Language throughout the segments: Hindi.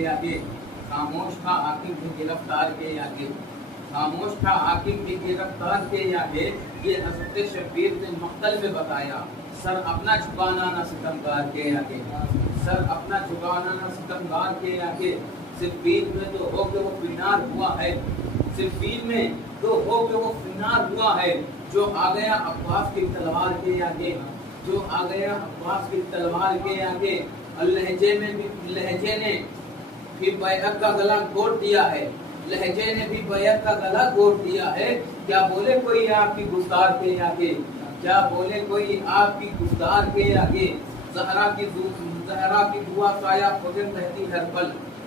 के आगे, खामोश था हाकिम की गिरफ्तार के आगे, खामोश था हाकिम की गिरफ्तार के आगे। ये हज़रत शब्बीर ने मक्तल में बताया, सर अपना झुकाना ना सितमगार के आगे, सर अपना झुकाना ना सितमगार के आगे। सिर्फीन में तो हो के वो फिनार हुआ है, सिर्फीन में तो हो के वो फिनार हुआ है। जो आ गया अब्बास की तलवार के आगे, जो आ गया अब्बास की तलवार के आगे। लहजे ने भी बैअत का गला घोट दिया है, लहजे ने भी बैअत का गला घोट दिया है। क्या बोले कोई आपकी गुफ्तार के आगे, क्या बोले कोई आपकी गुफ्तार के आगे। ज़हरा की दुआ साया फिगन रहती हर पल,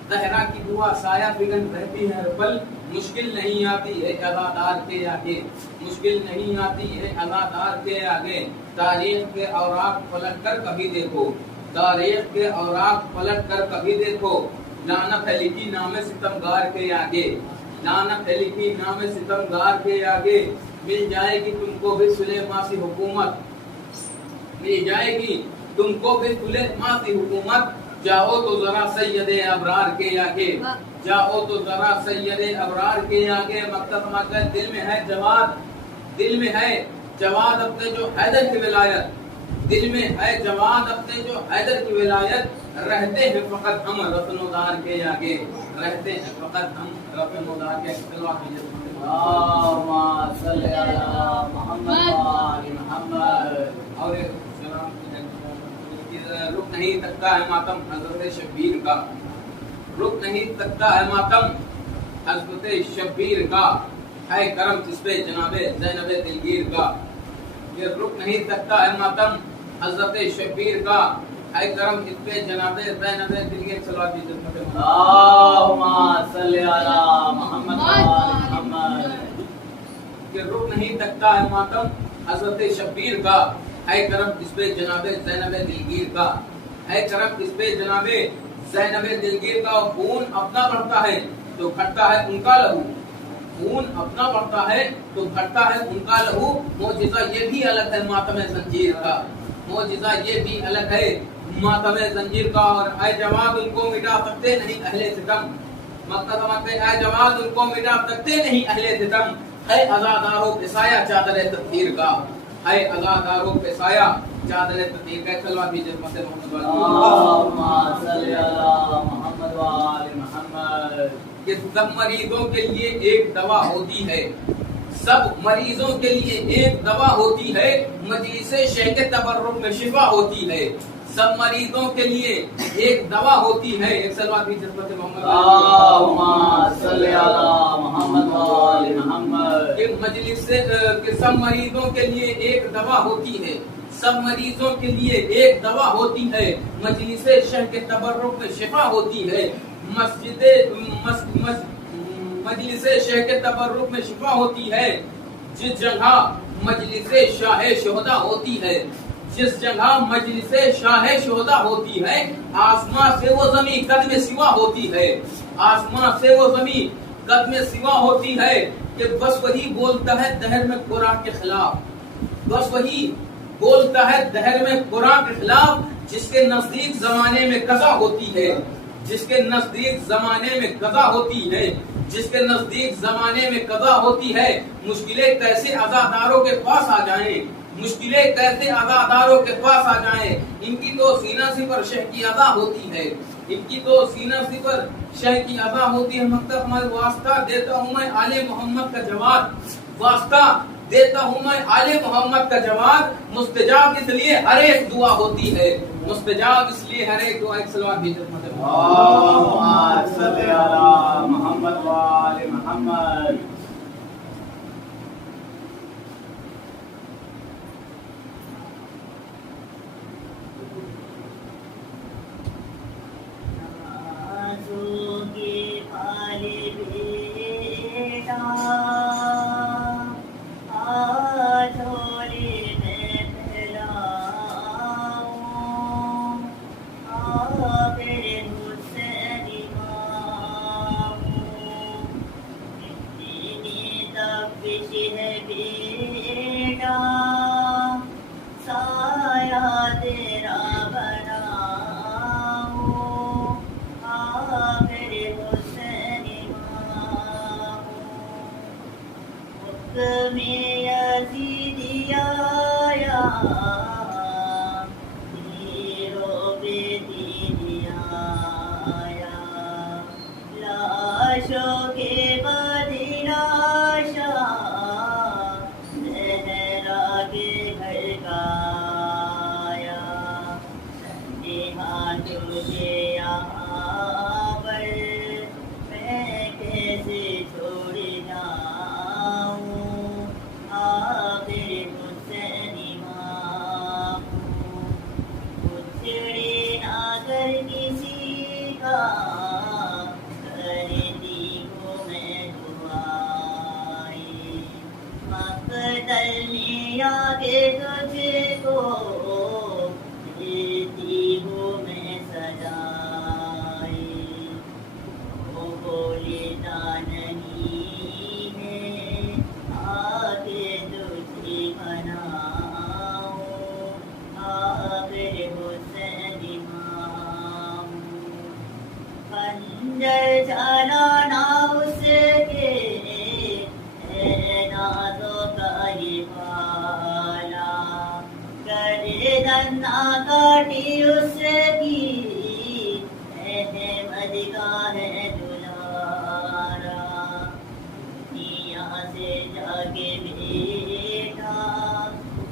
ज़हरा की दुआ साया फिगन रहती है हर पल। मुश्किल नहीं आती है अज़ादार के आगे, मुश्किल नहीं आती है अज़ादार के आगे। तारीख के औराक पलट कर कभी देखो, तारीख के औराक पलट कर कभी देखो। लानत है लिखी नामे सितमगार के आगे, लानत है लिखी नामे सितमगार के आगे। मिल जाएगी तुमको भी सुलेमा सी हुकूमत, मिल जाएगी तुमको भी सुलेमा सी हुकूमत। जाओ तो जरा सैयदे अबरार के आगे, जाओ तो जरा सैयदे अबरार के आगे। मकसद हमारे दिल में है जवाद, दिल में है जवाद अपने जो हैदर की विलायत, दिल में है जवाद अपने जो हैदर की विलायत। रहते हैं फकत हम रत्नोदार के आगे, रहते हैं फकत हम रत्नोदार के आगे। और रुक नहीं सकता है मातम हज़रत शब्बीर का, रुक नहीं सकता है मातम हज़रत शब्बीर का। है करम इस पे जनाबे ज़ैनबे दिलगीर का, ये रुक नहीं सकता है मातम हज़रत शब्बीर का। है करम इस पे जनाबे ज़ैनबे दिलगीर। सल्लल्लाहु अलैहि वसल्लम। ये रुक नहीं सकता है मातम हज़रत शब्बीर का। है करम इस पे जनाबे ज़ैनबे दिलगीर का, है करम इस पे जनाबे ज़ैनबे दिलगीर का। खून अपना बढ़ता है तो घटता है उनका लहू, खून अपना बढ़ता है तो घटता है उनका लहू। मौजिज़ा ये भी अलग है मातम ज़ंजीर का, मौजिज़ा ये भी अलग है मातम ज़ंजीर का। और ऐ जवाद उनको मिटा सकते नहीं अहले सितम, मक्का समझते ऐ जवाद उनको मिटा सकते नहीं अहले सितम। है अज़ादारों पे साया चादर तकदीर का, है अज़ादारों पे साया चादर तकदीर का। सल्लल्लाहु अलैहि वसल्लम। ये सब मरीजों के लिए एक दवा होती है, सब मरीजों के लिए एक दवा होती है। मजलिसे शेख तबर्रुक में शिफा होती है, सब मरीजों के लिए एक दवा होती है। एक सलवात भी जज़्बत मोहम्मद। एक मजलिस से सब मरीजों के लिए एक दवा होती है, सब मरीजों के लिए एक दवा होती है। मजलिसे शेख तबर्रुक में शिफा होती है, मजलिसे शेख तबर्रुक में शिफा होती है। जिस जगह मजलिसे शाहे शुहदा होती है, जिस जगह मजलिसे शाहे शुहदा होती है। आसमां से वो ज़मी कद में सिवा होती है, आसमां से वो ज़मी कद में सिवा होती है। कि बस वही बोलता है दहर में कुरान के खिलाफ, बस वही बोलता है दहर में कुरान के खिलाफ। जिसके नजदीक जमाने में कज़ा होती है, जिसके नजदीक जमाने में कज़ा होती है, जिसके नजदीक जमाने में कज़ा होती है। मुश्किलें कैसे अज़ादारों के पास आ जाएं, मुश्किलें कैसे अज़ादारों के पास आ जाएं। इनकी तो सीना सी पर शह की अज़ा होती है, इनकी तो सीना सी पर शह की अज़ा होती है। मतलब मैं वास्ता देता हूँ मैं आले मोहम्मद का जवाब, वास्ता देता हूँ मैं आले मोहम्मद का जवाब। मुस्तजाब इसलिए हर एक दुआ होती है, मुस्तजाब इसलिए हर एक दुआ। एक सलवात भी मोहम्मद वाले मोहम्मद। साया तेरा बनाओ में यजीदी आया, तीरों पे तीर आया, लाशों के बाद लाशा सहरा के घर का आया। ठंडे हाथों से यहाँ पर मैं कैसे छोड़ जाऊँ, आखिर मुझसे निभाऊँ। उछड़े ना कर किसी का, करती हूँ मैं दुआएं। मक़तल में आके तुझको देती हूँ मैं सजाएं। वो बोलता नहीं है आके तुझे मनाऊं, आखिर हुस्न इमाम। खंजर चलाना उसके है नाज़ों का ये भाला, गर्दन ना काटी उसकी अहमद का है दुलारा। दुनिया से जाके बेटा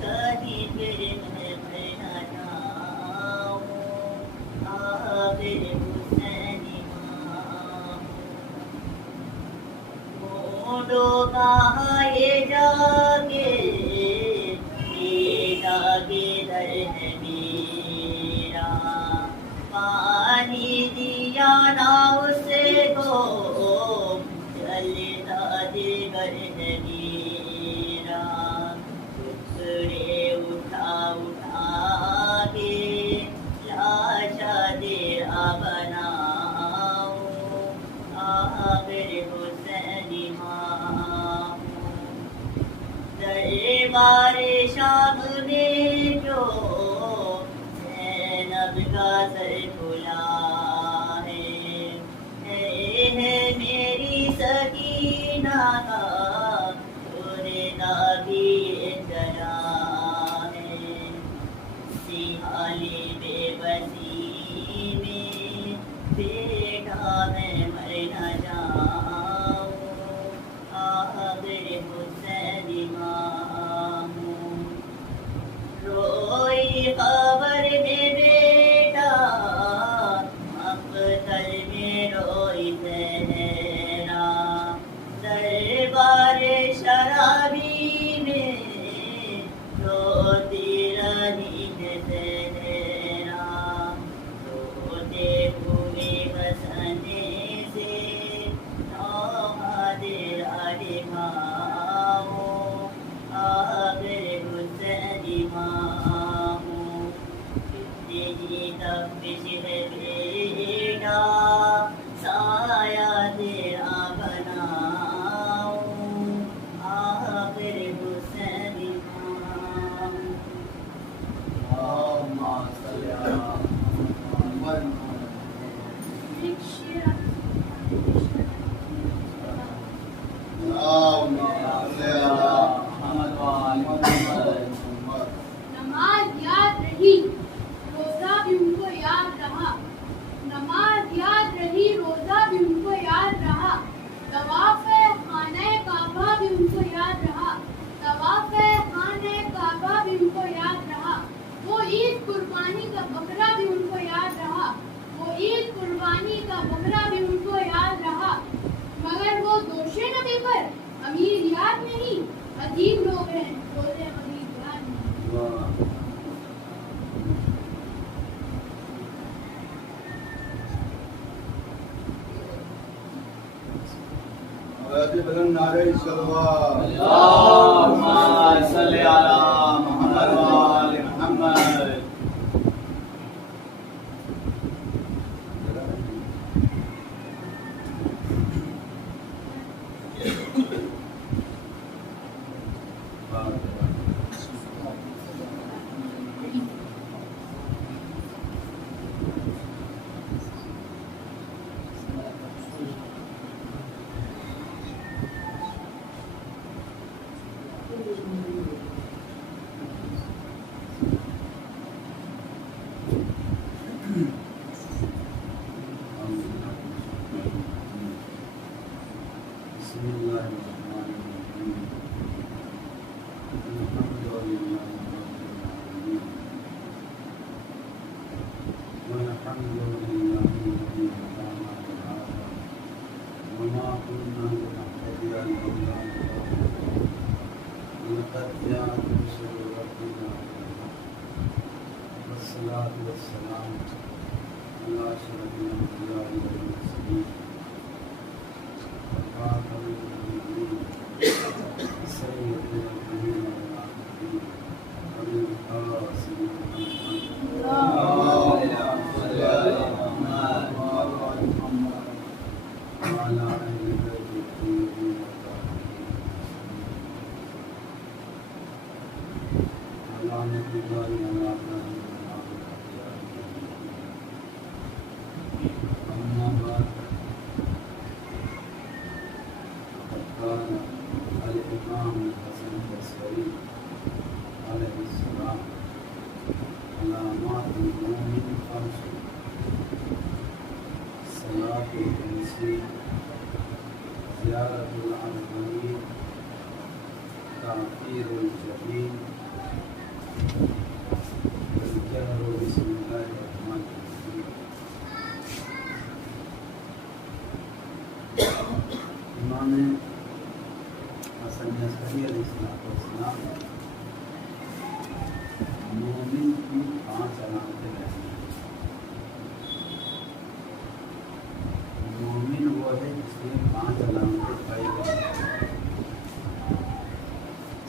कहीं फिर मैं मर न जाऊँ, आखिर हुस्न इमाम। ढूंढो कहाँ ये जाके बेटा किधर है मेरा, पानी दिया ना उसको जलता जिगर है मेरा। टुकड़े उठा उठा के लाशा तेरा बनाऊं, आखिर हुस्न इमाम। दरबारे शाम में जो ज़ैनब का सर खुला है मेरी सकीना का रोना भी जला है। सिहाली बेबसी में बेटा मैं मर न जाऊँ, आखिर हुस्न इमाम। रोई खबर में बेटा, मक़तल में रोई सहरा। दरबारे शराबी में रोती रही है सहरा। रोते हुए हंसने से नौहा तेरा दिखाऊं, आखिर हुस्न इमाम। तेरी तफ्तीश है बेटा, साया तेरा बनाऊं, आखिर हुस्न इमाम। अल्लाहुम्मा सल्ली अला मुहम्मद। नमाज याद रही, रोजा भी उनको याद रहा। नमाज याद रही, रोजा भी उनको याद रहा। तवाफ़े खाने काबा भी उनको याद रहा। तवाफ़े खाने काबा भी उनको याद रहा। वो ईद कुर्बानी का बकरा भी उनको याद रहा। वो ईद कुर्बानी का बकरा भी उनको याद रहा। मगर वो दोषे नबी पर अमीर याद नहीं। अजीब लोग हैं, रोज़े अमीर याद नहीं। नारे सल्लल्लाहु अल्लाहुम्मा सल्ली अला मुहम्मद व आले मुहम्मद।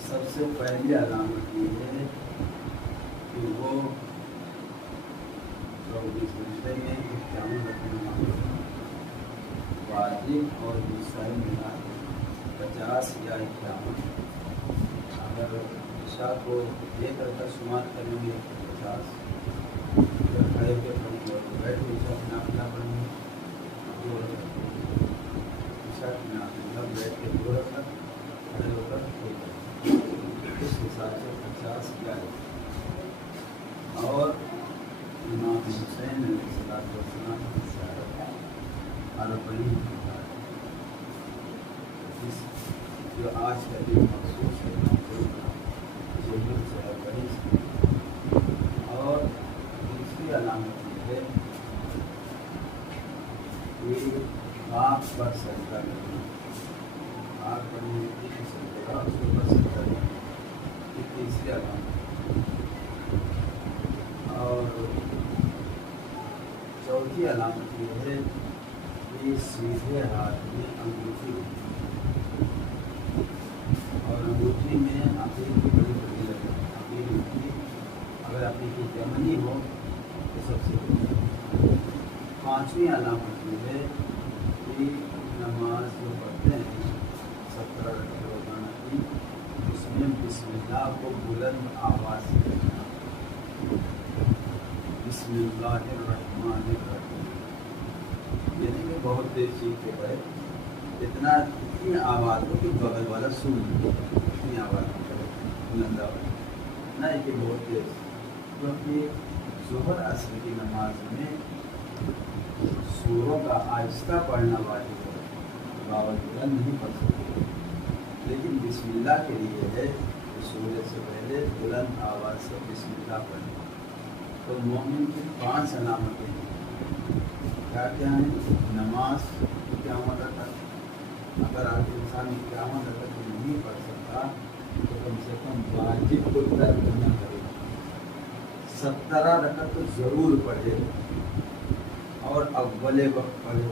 सबसे पहली अलामत ये है कि वो 24 घंटे में इक्यावन रखना वाजिब और दूसरा मिला 50 या 51। अगर ईशा को एक रखा शुमार करेंगे 50, खड़े के पढ़ेंगे और बैठ ईशा की नाफिला पढ़ेंगे 2 रखा, ईशा की नाफिला बैठ के 2 रखा, खड़े होकर 1 रखा, इस हिसाब से 50 किया है। और इमाम हुसैन अरबई जो आज का दिन मखसूस है और दूसरी अलामत है कि आँख पर सजदा करना, आँख पर सजदा उसके ऊपर सजदा करना, तीसरी अलामत। और चौथी अलामत ये है कि सीधे हाथ में अंगूठी और अंगूठी में अकील की बड़ी बड़ी लगे, अकील की अगर अकील की जमनी हो तो सबसे बड़ी। 5वीं अलामत ये है कि नमाज जो पढ़ते हैं 17 रकात रोज़ाना की, उसमें बिस्मिल्लाह को बुलंद आवाज़ से कहना, बिस्मिल्लाहिर्रहमानिर्रहीम, यानी कि बहुत देर चीख के पढ़े, इतनी आवाज़ हो कि बगल वाला सुन ले, इतनी आवाज़ बुलंद आवाज़ ना कि बहुत देर। क्योंकि ज़ोहर असर की नमाज में सूरों का आहिस्ता पढ़ना वाजिब है, आवाज़ बुलंद नहीं पढ़ सकते, लेकिन बिस्मिल्लाह के लिए है कि सूर्य से पहले बुलंद आवाज़ से बिस्मिल्लाह पढ़ें। तो मोमिन की 5 अलामतें हैं। क्या क्या है? नमाज क्या रखा, अगर आप इंसान क्या रखा तो नहीं पढ़ सकता तो कम से कम वाजिब को तर्क न करे, 17 रकात तो ज़रूर पढ़े और अव्वले वक्त पढ़े,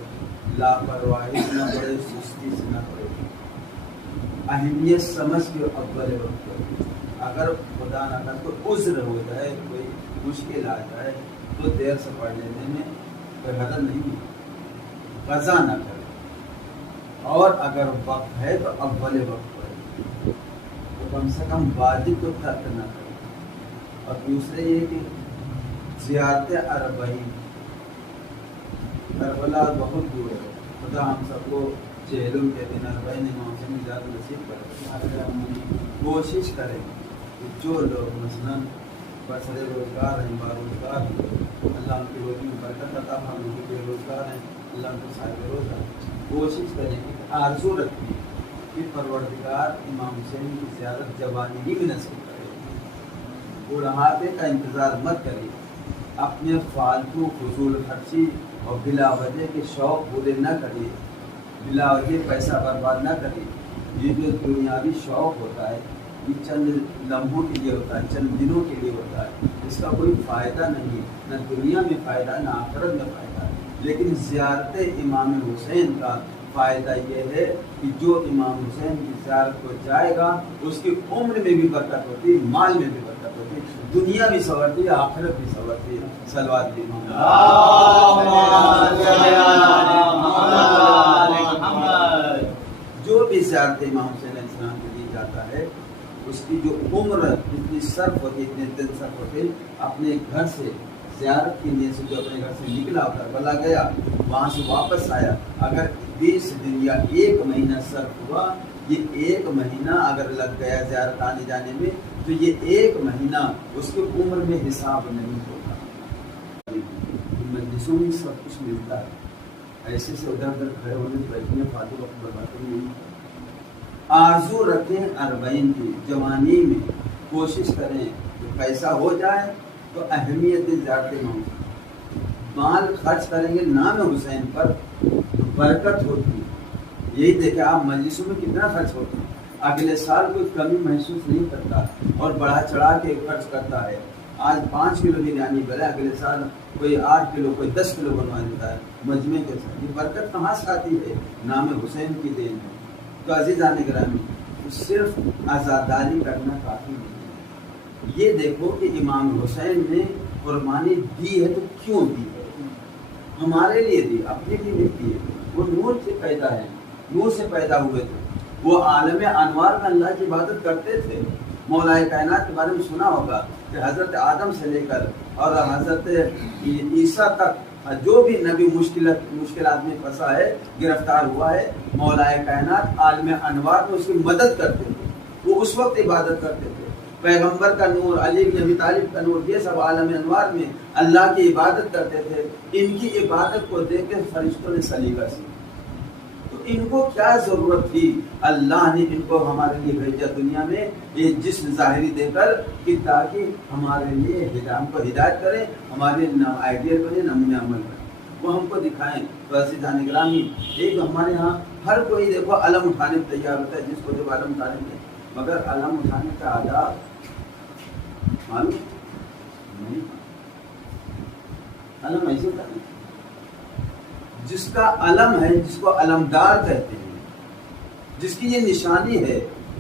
लापरवाही न पढ़े, सुस्ती से न पढ़े, अहमियत समझ के अव्वल वक्त। अगर खुदा न कर तो उज़्र हो जाए, कोई मुश्किल आ जाए तो देर से पढ़ लेने में कोई हदल नहीं, क़ज़ा न करे। और अगर वक्त है तो अव्वल वक्त पढ़े, तो कम से कम वाजिब को तर्क न करे। और दूसरे ये कि ज़ियारत अरबई, करबला बहुत दूर है, खुदा हम सबको जेहलुम के दिन अरबईन इमाम से निजात नसीब करें। कोशिश करें कि जो लोग मसलन बसरे रोज़गार हैं, बारोज़गार हैं, अल्लाह उनकी रोज़ी में बरकत अता फरमाए, उनके बेरोज़गार हैं, अल्लाह उनको साहिब रोज़गार कोशिश करेंगे, आरज़ू रखें कि परवरदिगार इमाम हुसैन की ज़ियारत जवानी ही में नसीब करे। बुढ़ापे का इंतज़ार मत करिए, अपने फालतू फजूल खर्ची और बिला वजह के शौक़ पूरे न करिए, बिला वजह पैसा बर्बाद न करिए। ये जो दुनियावी शौक़ होता है ये चंद लम्हों के लिए होता है, चंद दिनों के लिए होता है, इसका कोई फ़ायदा नहीं, न दुनिया में फ़ायदा न आखिरत में फ़ायदा है। लेकिन ज़ियारत इमाम हुसैन का फ़ायदा ये है कि जो इमाम हुसैन की ज़ियारत को जाएगा उसकी उम्र में भी बरकत होती है, माल में भी बरकत होती है, दुनिया भी संवरती है, आखिरत भी संवरती है। सलवात जो भी ज़ियारत इमाम हुसैन अलैहिस्सलाम के लिए जाता है उसकी जो उम्र जितनी सर्फ होती है, इतने दिन सर्फ होते, अपने घर से ज़ियारत के लिए से जो अपने घर से निकला, करबला गया, वहाँ से वापस आया, अगर 20 दिन या 1 महीना सर्फ हुआ, ये 1 महीना अगर लग गया ज़ियारत आने जाने में, तो ये 1 महीना उसकी उम्र में हिसाब नहीं होता। मजलिसों में सब कुछ मिलता है, ऐसे से उधर उधर खड़े होने बैठने फालतू वक्त बर्बाद नहीं। आरज़ू रखें अरबईन की, जवानी में कोशिश करें कि पैसा हो जाए तो अहमियत ज़ियारत इमाम, माल खर्च करेंगे नाम हुसैन पर तो बरकत होती है। यही देखें आप मजलिसों में कितना खर्च होता है, अगले साल कोई कमी महसूस नहीं करता और बढ़ा चढ़ा के खर्च करता है। आज 5 किलो बिरयानी बने, अगले साल कोई 8 किलो, कोई 10 किलो बनवा देता है मजमे के साथ। ये बरकत कहाँ से आती है? नाम हुसैन की देन है। तो अजीज़ान गिरामी, सिर्फ आज़ादारी करना काफ़ी नहीं है। ये देखो कि इमाम हुसैन ने कुर्बानी दी है तो क्यों दी है? हमारे लिए दी, अपने लिए नहीं दी है। वो नूर से पैदा है, नूर से पैदा हुए थे, वो आलम अनवार में अल्लाह की इबादत करते थे। मौलाए कायनात के बारे में सुना होगा कि हज़रत आदम से लेकर और हज़रत ईसा तक जो भी नबी मुश्किलात में फंसा है, गिरफ्तार हुआ है, मौलाए कायनात आलम अनवार में उसकी मदद करते थे। वो उस वक्त इबादत करते थे। पैगंबर का नूर, अली बिन अबी तालिब का नूर, ये सब आलम अनवार में अल्लाह की इबादत करते थे। इनकी इबादत को देख के फरिश्तों ने सलीका सीखा। तो इनको क्या जरूरत थी? अल्लाह ने इनको हमारे लिए भेजा दुनिया में, ये जिस्म ज़ाहिरी देकर कि ताकि हमारे लिए हमको हिदायत करें, हमारे आइडियल बने, नमूने अमल करें, वो हमको दिखाएं। तो ऐसे जाने ग्रामी एक हमारे यहाँ हर कोई देखो अलम उठाने को तैयार होता है, जिसको देखो अलम उठाने के, मगर अलम उठाने का आदाब मालूम नहीं। अलम ऐसे उठाने, जिसका अलम है, जिसको अलमदार कहते हैं, जिसकी ये निशानी है,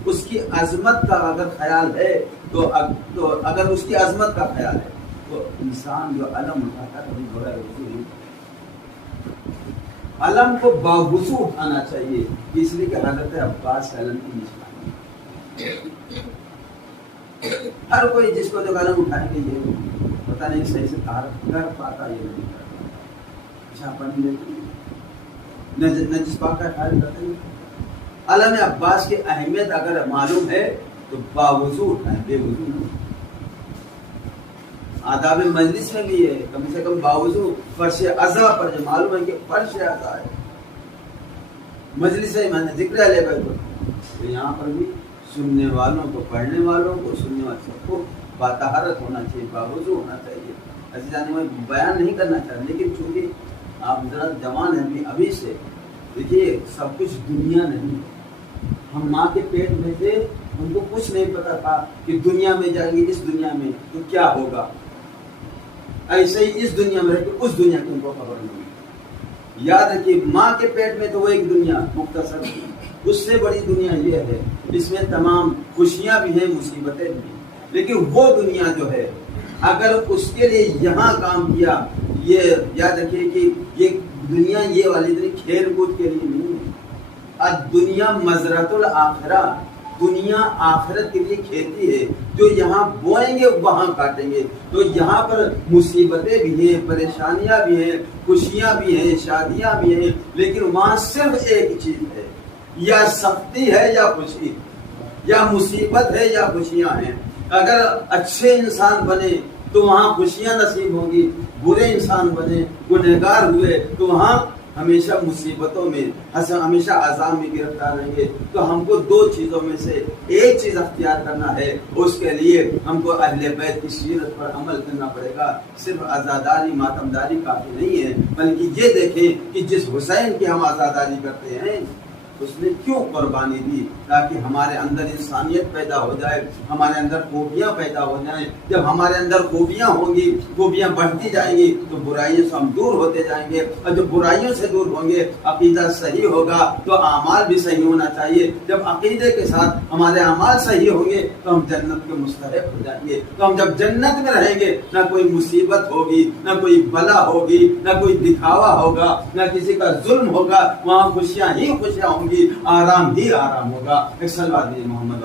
उसकी अजमत का अगर ख्याल है तो अगर उसकी अजमत का ख्याल है तो इंसान जो अलम उठाता कभी घोड़ा वजू नहीं। अलम को बावजू उठाना चाहिए, इसलिए कि हज़रत अब्बास अलम की निशानी। हर कोई जिसको जो अलम उठाने के लिए पता नहीं सही से कर पाता, ये नहीं करता, नजिस पाक का ख्याल करते हैं। अलम अब्बास की अहमियत अगर मालूम है तो बावजू उठाएं, बेवजू नहीं। आदाब मजलिस में भी है, कम से कम बावजू फर्श अज़ा पर जो मालूम है कि फर्श अज़ा है, मजलिस मैंने जिक्र ले गए तो यहाँ पर भी सुनने वालों को, पढ़ने वालों को, सुनने वाले सबको बातहारत होना चाहिए, बावजू होना चाहिए। ऐसे जाने में बयान नहीं करना चाहिए, लेकिन चूंकि आप जरा जवान हैं अभी से, देखिए सब कुछ दुनिया नहीं। हम माँ के पेट में थे, उनको कुछ नहीं पता था कि दुनिया में जाएंगे, इस दुनिया में तो क्या होगा। ऐसे ही इस दुनिया में रह के उस दुनिया की उनको खबर नहीं। याद रखिए, माँ के पेट में तो वो एक दुनिया मुख्तसर, उससे बड़ी दुनिया ये है, इसमें तमाम खुशियाँ भी हैं, मुसीबतें भी हैं, लेकिन वो दुनिया जो है अगर उसके लिए यहाँ काम किया, ये याद रखिए कि ये दुनिया, ये वाली दुनिया खेल कूद के लिए नहीं है। अब दुनिया मजरतुल आखिरा, दुनिया आखिरत के लिए खेती है, जो यहाँ बोएंगे वहाँ काटेंगे। तो यहाँ पर मुसीबतें भी हैं, परेशानियाँ भी हैं, खुशियाँ भी हैं, शादियाँ भी हैं, लेकिन वहाँ सिर्फ एक चीज है, या सख्ती है या खुशी, या मुसीबत है या खुशियाँ हैं। अगर अच्छे इंसान बने तो वहाँ खुशियाँ नसीब होंगी, बुरे इंसान बने, गुनहगार हुए तो वहाँ हमेशा मुसीबतों में, हमेशा अज़ाब में गिरफ्तार रहेंगे, तो हमको दो चीज़ों में से एक चीज़ अख्तियार करना है। उसके लिए हमको अहले बैत की सीरत पर अमल करना पड़ेगा। सिर्फ आज़ादारी मातमदारी काफ़ी नहीं है, बल्कि ये देखें कि जिस हुसैन की हम आज़ादारी करते हैं उसने क्यों कुर्बानी दी, ताकि हमारे अंदर इंसानियत पैदा हो जाए, हमारे अंदर खूबियाँ पैदा हो जाएं। जब हमारे अंदर खूबियाँ होंगी, खूबियाँ बढ़ती जाएंगी, तो बुराइयों से हम दूर होते जाएंगे, और जब बुराइयों से दूर होंगे, अकीदा सही होगा तो आमाल भी सही होना चाहिए। जब अकीदे के साथ हमारे आमाल सही होंगे तो हम जन्नत के मुस्तहिक हो जाएंगे। तो हम जब जन्नत में रहेंगे, ना कोई मुसीबत होगी, ना कोई बला होगी, ना कोई दिखावा होगा, ना किसी का जुल्म होगा, वहाँ खुशियाँ ही खुशियाँ होंगी, आराम ही आराम होगा। मोहम्मद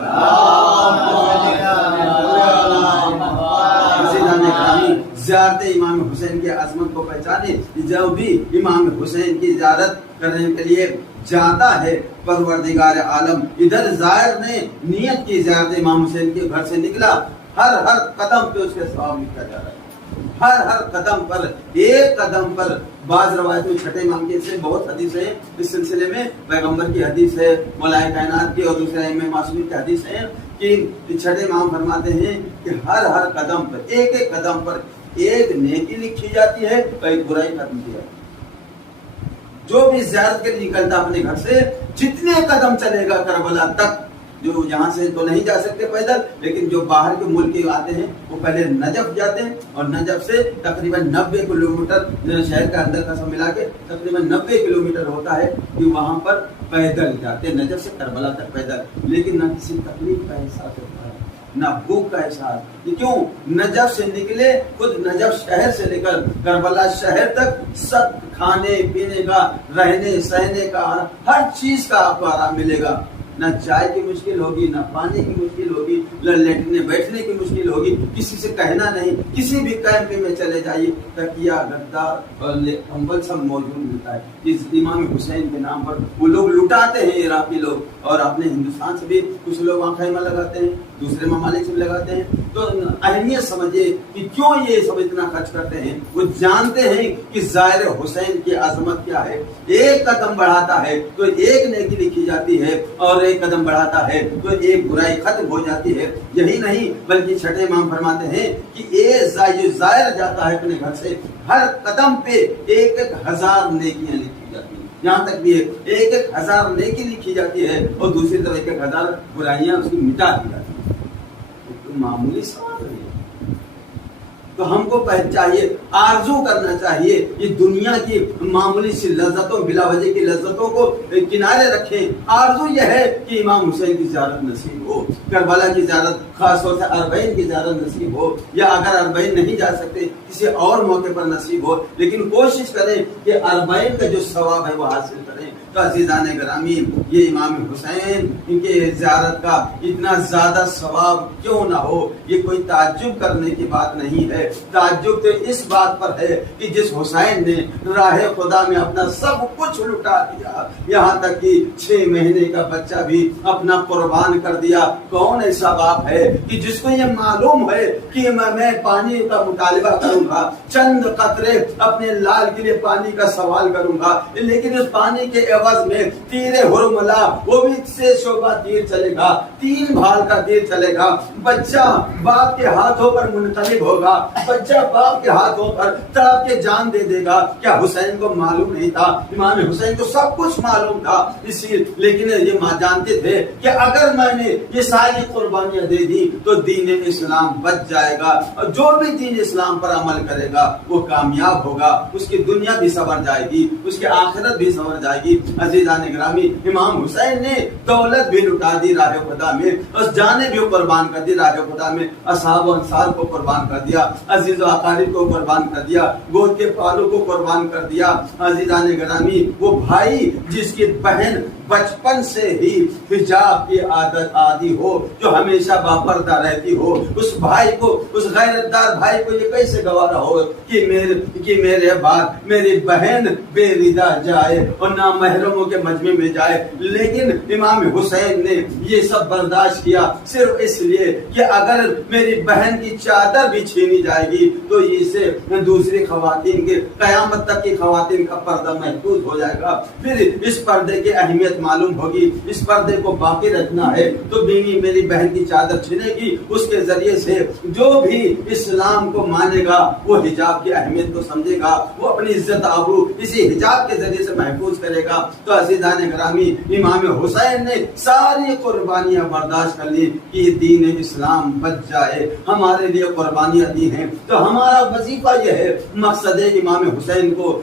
ज़ियारत इमाम हुसैन की अज़मत को पहचाने। जो भी इमाम हुसैन की ज़ियारत करने के लिए जाता है, परवरदिगार आलम इधर ज़ायर ने नियत की ज़ियारत इमाम हुसैन के घर से निकला, हर हर कदम पे उसके सवाब लिखा जा रहा है। हर हर कदम पर, एक कदम पर। बाज़ रवायत में छठे इमाम के से बहुत हदीस है इस सिलसिले में, पैगंबर की हदीस है, मौलाए कायनात की, और दूसरे इमाम मासूम की हदीस है कि छठे इमाम फरमाते हैं कि हर हर कदम पर, एक एक कदम पर एक नेकी लिखी जाती है और एक बुराई खत्म की जाती है। जो भी ज़ियारत के लिए निकलता अपने घर से, जितने कदम चलेगा करबला तक, जो यहाँ से तो नहीं जा सकते पैदल, लेकिन जो बाहर के मुल्क के आते हैं वो पहले नजफ जाते हैं, और नजफ से तकरीबन 90 किलोमीटर शहर का अंदर का सब मिला के तकरीबन 90 किलोमीटर होता है कि वहाँ पर पैदल जाते हैं, नजफ से करबला तक पैदल। लेकिन न किसी तकलीफ का एहसास होता है, ना भूख का एहसास। क्यों? नजफ से निकले, खुद नजफ शहर से लेकर करबला शहर तक सब खाने पीने का, रहने सहने का, हर चीज का आपको आराम मिलेगा। ना चाय की मुश्किल होगी, ना पानी की मुश्किल होगी, न लेटने बैठने की मुश्किल होगी, किसी से कहना नहीं। किसी भी कैंप में चले जाइए, तकिया गद्दा और कंबल सब मौजूद मिलता है। इस इमाम हुसैन के नाम पर वो लोग लुटाते हैं, इराकी लोग, और अपने हिंदुस्तान से भी कुछ लोग वहाँ खैमा लगाते हैं, दूसरे ममालिक से भी लगाते हैं। तो अहमियत समझिए कि क्यों ये सब इतना खर्च करते हैं। वो जानते हैं कि ज़ाहिर हुसैन की अजमत क्या है। एक कदम बढ़ाता है तो एक नेकी लिखी जाती है, और एक कदम बढ़ाता है तो एक बुराई खत्म हो जाती है। यही नहीं बल्कि छठे इमाम फरमाते हैं कि ज़ाहिर जाता है अपने घर से, हर कदम पे एक एक हजार नेकियां लिखी जाती हैं। यहाँ तक भी एक एक हजार नेकी लिखी जाती है, और दूसरी तरफ एक एक हजार बुराइयां उसकी मिटा दी जाती है। तो मामूली सवाल है। तो हमको चाहिए, आरजू करना चाहिए, ये दुनिया की मामूली सी लज्जतों, बिलावजह की लज्जतों को किनारे रखें। आरजू यह है कि इमाम हुसैन की ज़ियारत नसीब हो, करबला की ज़ियारत, खासतौर से अरबईन की ज़ियारत नसीब हो, या अगर अरबईन नहीं जा सकते किसी और मौके पर नसीब हो, लेकिन कोशिश करें कि अरबईन का जो सवाब है वो हासिल करें। तो अज़ीज़ान गिरामी, ये इमाम हुसैन इनके ज़ियारत का इतना ज़्यादा सवाब क्यों ना हो, ये कोई ताज्जुब करने की बात नहीं है। ताज्जुब तो इस बात पर है कि जिस हुसैन ने राह खुदा में अपना सब कुछ लुटा दिया, यहाँ तक कि 6 महीने का बच्चा भी अपना कुर्बान कर दिया। कौन ऐसा बाप है कि जिसको ये मालूम है कि मैं पानी का मुतालिबा करूंगा, चंद कतरे अपने लाल के लिए पानी का सवाल करूंगा, लेकिन उस पानी के एवज में तीरे हुरमुला, वो भी से शोभा तीर चलेगा, 3 भाल का तीर चलेगा। बच्चा बाप के हाथों पर मुनकलिब होगा, बच्चा बाप के हाथों पर तड़प के जान दे देगा। क्या हुसैन को मालूम नहीं था? इमाम हुसैन को सब कुछ मालूम था, इसी लेकिन ये मां जानते थे कि अगर मैंने ये सारी कुर्बानियां दे दी तो दीन इस्लाम बच जाएगा, और जो भी दीन इस्लाम पर अमल करेगा वो कामयाब होगा, उसकी दुनिया भी संवर जाएगी, उसकी आखिरत भी संवर जाएगी। अज़ीज़ान गिरामी, इमाम हुसैन ने दौलत भी लुटा दी राह खुदा में, और जाने भी कुर्बान कर दी राह खुदा में, असहाब और अंसार को कुर्बान कर दिया, अजीज व अकारिब को कुर्बान कर दिया, गोद के पालों को कुर्बान कर दिया। अज़ीज़ान गिरामी, वो भाई जिसकी बहन बचपन से ही हिजाब की आदत आदि हो, जो हमेशा बापर्दा रहती हो, उस भाई को, उस गैरतदार भाई को ये कैसे गवारा हो कि मेरे बाद मेरी बहन बेरिदा जाए और ना महरमों के मजमे में जाए। लेकिन इमाम हुसैन ने ये सब बर्दाश्त किया सिर्फ इसलिए कि अगर मेरी बहन की चादर भी छीनी जाएगी तो इसे दूसरी खवातीन के, कयामत तक की खवातीन का पर्दा महफूज हो जाएगा। फिर इस पर्दे की अहमियत मालूम होगी, इस पर्दे को बाकी रखना है तो बीवी मेरी बहन की चादर छीनेगी, उसके जरिए से जो भी इस्लाम को मानेगा वो हिजाब की अहमियत को समझेगा, वो अपनी इज्जत आबरू इसी हिजाब के जरिए से महफूज करेगा। तो अज़ीज़ान ग्रामी, इमाम हुसैन ने सारी कुर्बानियां बर्दाश्त कर ली कि दीन इस्लाम बच जाए, हमारे लिए कुर्बानियां दी हैं। तो हमारा वजीफा यह है, मकसद है इमाम हुसैन को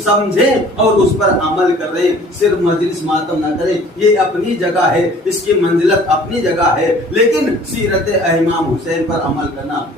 समझें और उस पर अमल कर रहे, सिर्फ मजलिस मातम न करें। ये अपनी जगह है, इसकी मंजिलत अपनी जगह है, लेकिन सीरत इमाम हुसैन पर अमल करना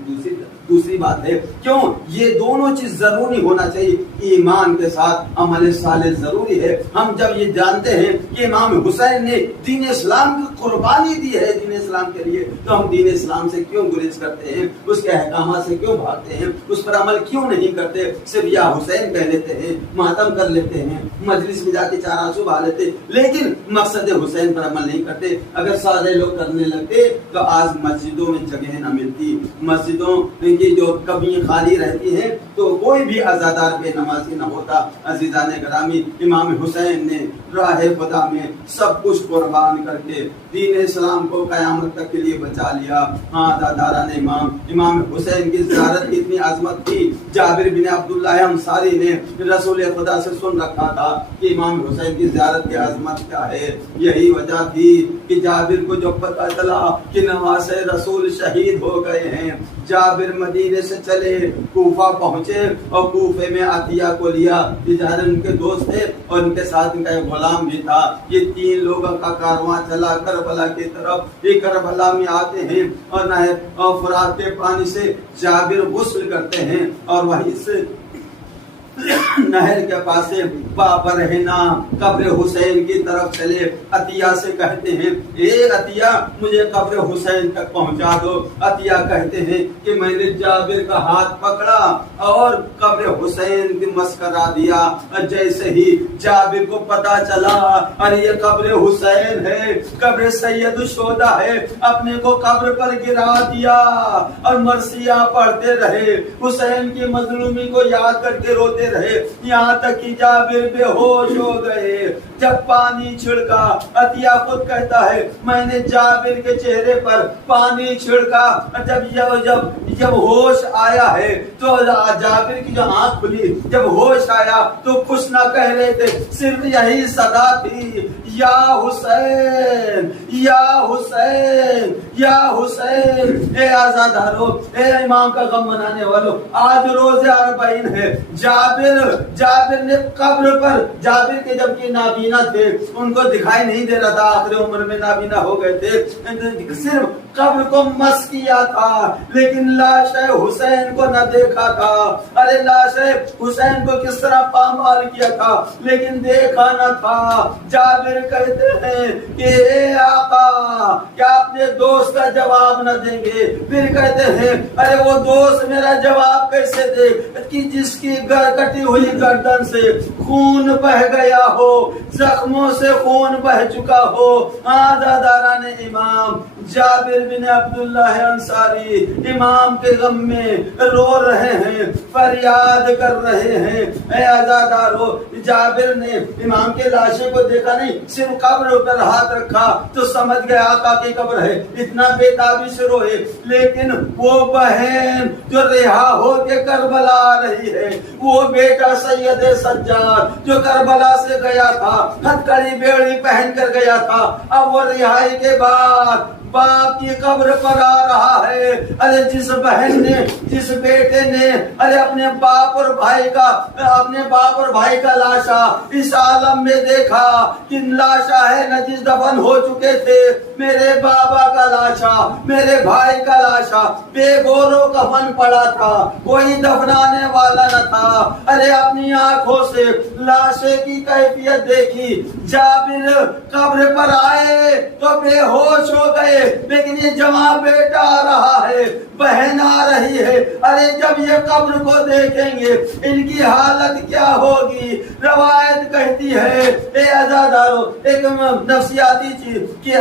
दूसरी बात है। क्यों? ये दोनों चीज जरूरी होना चाहिए। ईमान के साथ अमल सालेह जरूरी है। हम जब ये जानते हैं कि इमाम हुसैन ने दीन इस्लाम की कुर्बानी दी है दीन इस्लाम के लिए, तो हम दीन इस्लाम से क्यों गुरेज करते हैं, उसके अहकाम से क्यों भागते हैं, उस पर अमल क्यों नहीं करते? सिर्फ या हुसैन कह लेते हैं, मातम कर लेते हैं, मजलिस में जाके चार आंसू बहा लेते, लेकिन मकसद हुसैन पर अमल नहीं करते। अगर सारे लोग करने लगते तो आज मस्जिदों में जगह न मिलती, मस्जिदों की जो कभी खाली रहती है तो कोई भी अज़ादार बेनमाजी न होता। अज़ीज़ान ग्रामी, इमाम हुसैन ने राह खुदा में सब कुछ कुर्बान करके दीन इस्लाम को कयामत तक के लिए बचा लिया। हाँ, दादारान इमाम हुसैन की ज़ियारत की इतनी आज़मत थी, जाबिर बिन अब्दुल्लाह अंसारी ने रसूल खुदा से सुन रखा था कि इमाम हुसैन की ज़ियारत की आज़मत क्या है। यही वजह थी कि जाबिर को जो पता चला कि नवासे रसूल शहीद हो गए हैं, जाबिर मदीने से चले, कूफा पहुंचे और कूफे में अतिया को लिया। इजारे उनके दोस्त थे और उनके साथ उनका एक गुलाम भी था। ये 3 लोगों का कारवां चला करबला की तरफ। ये करबला में आते हैं और नहर और फुरात के पानी से जाबिर गुस्ल करते हैं और वहीं से नहर के पास से बाबर रहना कब्र हुसैन की तरफ चले। अतिया से कहते हैं, ए अतिया, मुझे कब्र हुसैन तक पहुंचा दो। अतिया कहते हैं कि मैंने जाबिर का हाथ पकड़ा और कब्र हुसैन की मस्करा दिया। जैसे ही जाबिर को पता चला अरे ये कब्र हुसैन है, कब्र सैयद शोदा है, अपने को कब्र पर गिरा दिया और मरसिया पढ़ते रहे, हुसैन की मजलूमी को याद करके रोते रहे, यहाँ तक कि जाबिर बेहोश हो गए। जब पानी छिड़का, अतिया खुद कहता है, मैंने जाबिर के चेहरे पर पानी छिड़का। जब होश आया है तो जाबिर की जो आंख खुली, जब होश आया तो कुछ ना कह रहे थे, सिर्फ यही सदा थी, या हुसैन, या हुसैन, या हुसैन। ए आजादारो, ए इमाम का गम मनाने वालों, आज रोज़े अरबाइन है। जाबिर ने कब्र पर, जाबिर के जबकि नाबीना थे, उनको दिखाई नहीं दे रहा था, आखिरी उम्र में नाबीना हो गए थे, सिर्फ कब्र को मस किया था, लेकिन लाश हुसैन को न देखा था। अरे लाश हुसैन को किस तरह पामाल किया था, लेकिन देखा न था। जाबिर कहते हैं कि ए आका, क्या अपने दोस्त का जवाब न देंगे? फिर कहते हैं, अरे वो दोस्त मेरा जवाब कैसे दे कि जिसकी कटी हुई गर्दन से खून बह गया हो, जख्मों से खून बह चुका हो। दादारान इमाम जाबिर बिन अब्दुल्लाह अंसारी इमाम के गम में रो रहे हैं, फरियाद कर रहे हैं। ऐ आजादारो, जाबिर ने इमाम के लाशे को देखा नहीं, सिर्फ कब्र पर हाथ रखा तो समझ गया आका की कब्र है, इतना बेताबी से रोए। लेकिन वो बहन जो रिहा हो के करबला आ रही है, वो बेटा सैयद सज्जाद जो करबला से गया था, हथकड़ी बेड़ी पहन कर गया था, अब वो रिहाई के बाद बाप की कब्र पर आ रहा है। अरे जिस बहन ने, जिस बेटे ने अरे अपने बाप और भाई का लाशा इस आलम में देखा कि लाशा है न जिस दफन हो चुके थे, मेरे बाबा का लाशा, मेरे भाई का लाशा बेगोरो कफन पड़ा था, कोई दफनाने वाला न था। अरे अपनी आंखों से लाशे की कैफियत देखी। जाबिर कब्र पर आए तो बेहोश हो गए, लेकिन ये जवां बेटा आ रहा है, बहन आ रही है। अरे जब ये कब्र को देखेंगे इनकी हालत क्या होगी। रवायत कहती है ए आजादारों, एक नफसियाती चीज की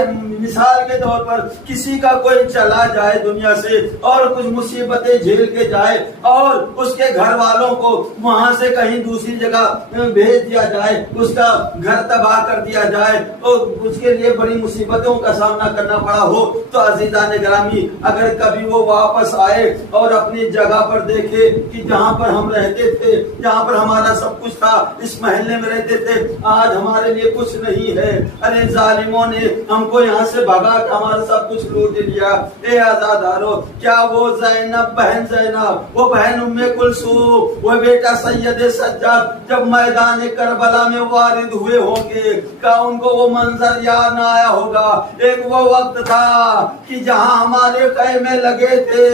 मिसाल के तौर पर किसी का कोई चला जाए दुनिया से और कुछ मुसीबतें झेल के जाए और उसके घर वालों को वहां से कहीं दूसरी जगह भेज दिया जाए, उसका घर तबाह कर दिया जाए और उसके लिए बड़ी मुसीबतों का सामना करना पड़ा हो, तो अजीजान ग्रामी अगर कभी वो वापस आए और अपनी जगह पर देखे कि जहाँ पर हम रहते थे, जहाँ पर हमारा सब कुछ था, इस महल्ले में रहते थे, आज हमारे लिए कुछ नहीं है। अरे जालिमों ने हमको यहाँ से भगा के हमारा सब कुछ लूट लिया। ए आजादारो, क्या वो ज़ैनब बहन ज़ैनब, वो बहन उम्मे कुलसूम, वो बेटा सैयद सज्जाद जब मैदान करबला में वारिद हुए होंगे, क्या उनको वो मंजर याद न आया होगा। एक वो वक्त था कि जहाँ हमारे ख़ैमे लगे थे,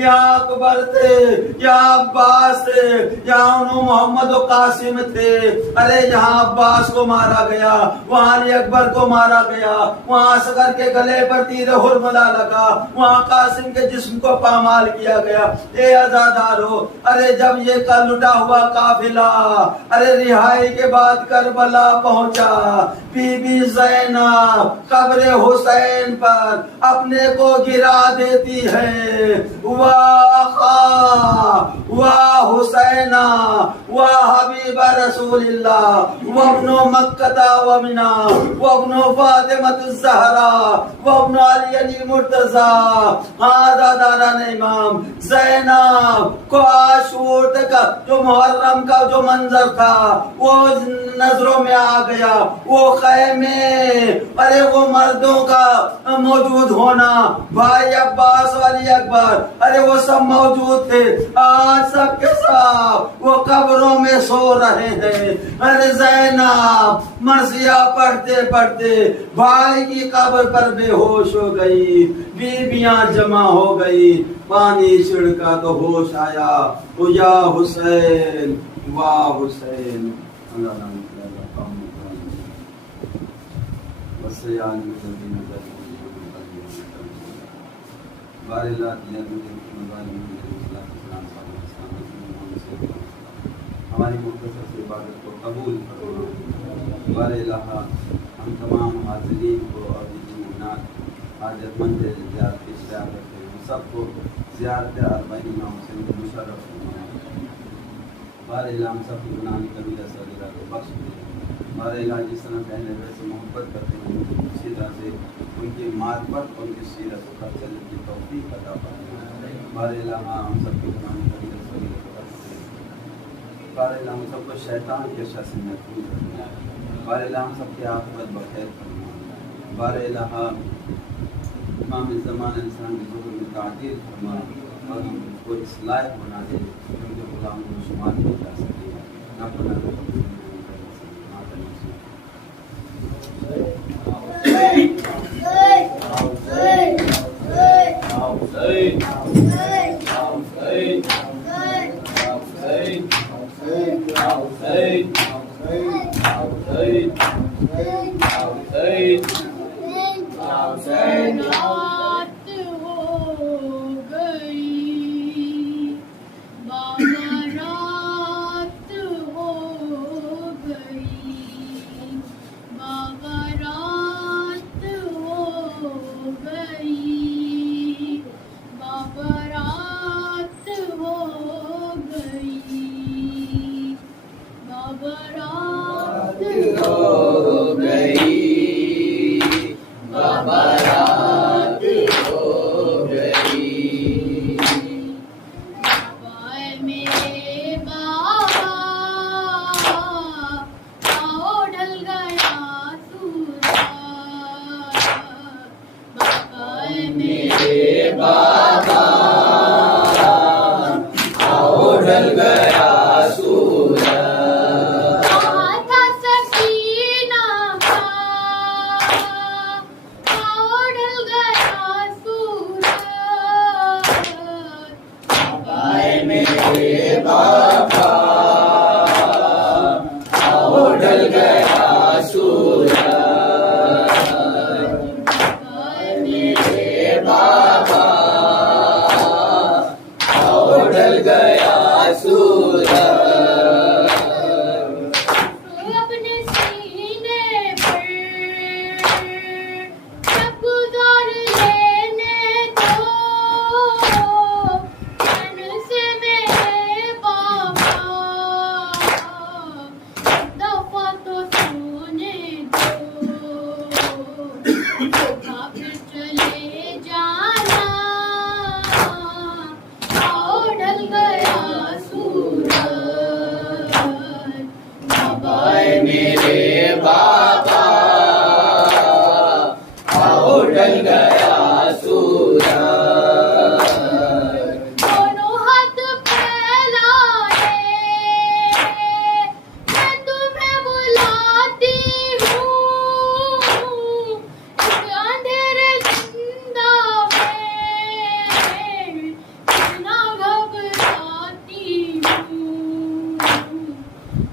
यहाँ अकबर थे, यहाँ अब्बास थे, यहाँ मोहम्मद और कासिम थे। अरे यहाँ अब्बास को मारा गया, वहाँ अली अकबर को मारा गया, वहाँ असगर के गले पर तीर हुरमला लगा, वहाँ कासिम के जिस्म को पामाल किया गया। ए आजादारो, अरे जब ये कल लुटा हुआ काफिला अरे रिहाई के बाद करबला पहुंचा, बीबी ज़ैनब कब्र हुसैन पर अपने को गिरा देती है। वाह वाह हुसैना वाह हबीबा रसूलिल्लाह वब्नो मक्का वमिना वब्नो फातिमतुज़ ज़हरा वब्नो अली मुर्तज़ा। हादा दारान इमाम ज़ैनब को आशूर का जो मुहर्रम का जो मंजर था वो नजरों में आ गया। वो खैमे, अरे वो मर्दों का मौजूद होना, भाई अब्बास वाली अकबर, अरे वो सब मौजूद थे। आज सबके साथ वो कब्रों में सो रहे हैं। अरे ज़ैनब मर्सिया पढ़ते पढ़ते भाई की कब्र पर बेहोश हो गई, बीबियां जमा हो गई, पानी छिड़का तो होश आया। ओ या हुसैन वाह हुसैन। हमारी मुख्तसर से इबादत को कबूल फरमा। हम तमाम हाज़िरीन को और हाजतमंद ज़ियारत करते हैं, सबको ज़ियारत अरबाइन इमाम हुसैन को मुशर्रफ फरमाए। हम सब गुनाह की कबीरा सगीरा को बख्श दे। जिस तरह पहले वैसे मोहब्बत करते हैं उसी तरह से उनकी मार्फत और उनकी सीरत पर चलने की तौफीक अता फरमाए। हम सबके गुनाह की कबीरा सगीरा को बख्श दे। हम सबको शैतान के शर से महफूज फरमाए। हम सबके आखिरत बखैर फरमाए। इमाम ज़मान इंसान की ज़ुल्म में ताक़ीद फरमा और हमको इस लायक बना दे कि उनके गुलाम को शुमार नहीं कर सकेगा ना बना। रात हो गई बाबा, रात हो गई बाबा, रात हो गई बाबा, रात हो गई बाबा, रात हो गई बाबा, रात हो गई बाबा, मेरे बाबा आओ ढल गया सूरज बाबा, मेरे बाबा आओ ढल गया सूरज। था सकीना का आओ ढल धोखा फिर चले जाना, आओ ढल गया सूरज। बाबा मेरे बाबा आओ ढल गया सूरज। दोनों हाथ फैलाए मैं तुम्हें बुलाती हूँ, इस अंधेरे जिंदा में इतना घबराती हूँ।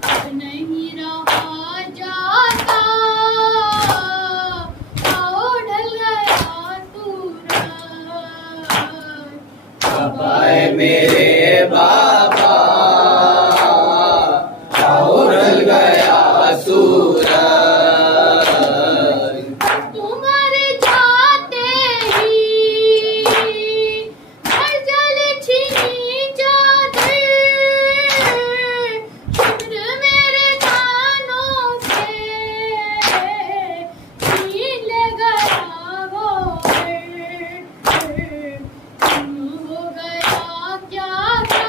अब नहीं रहा जाता, आओ ढल गया सूरज। बाबा मेरे बाबा आओ ढल गया सूरज। तुम्हारे जाते ही घर जले छिनी चादर, शुक्र मेरे कानों से छीन ले गया वो तुम हो गया क्या था,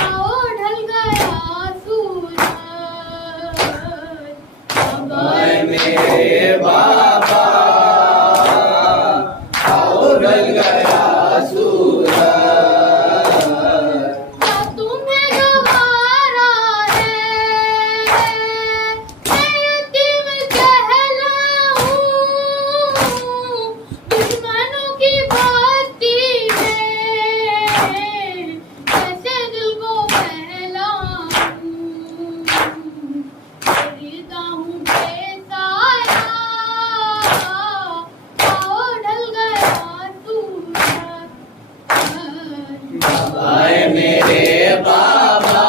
आओ ढल गया सूरज। बाबा मेरे बाबा आओ ढल गया सूरज। क्या तुम्हें गवारा है मैं यतीम कहलाऊं, दुश्मनों की बस्ती में कैसे दिल को बहलाऊं। खरीदा हूँ बेसाया, आओ ढल गया सूरज। बाबा मेरे बाबा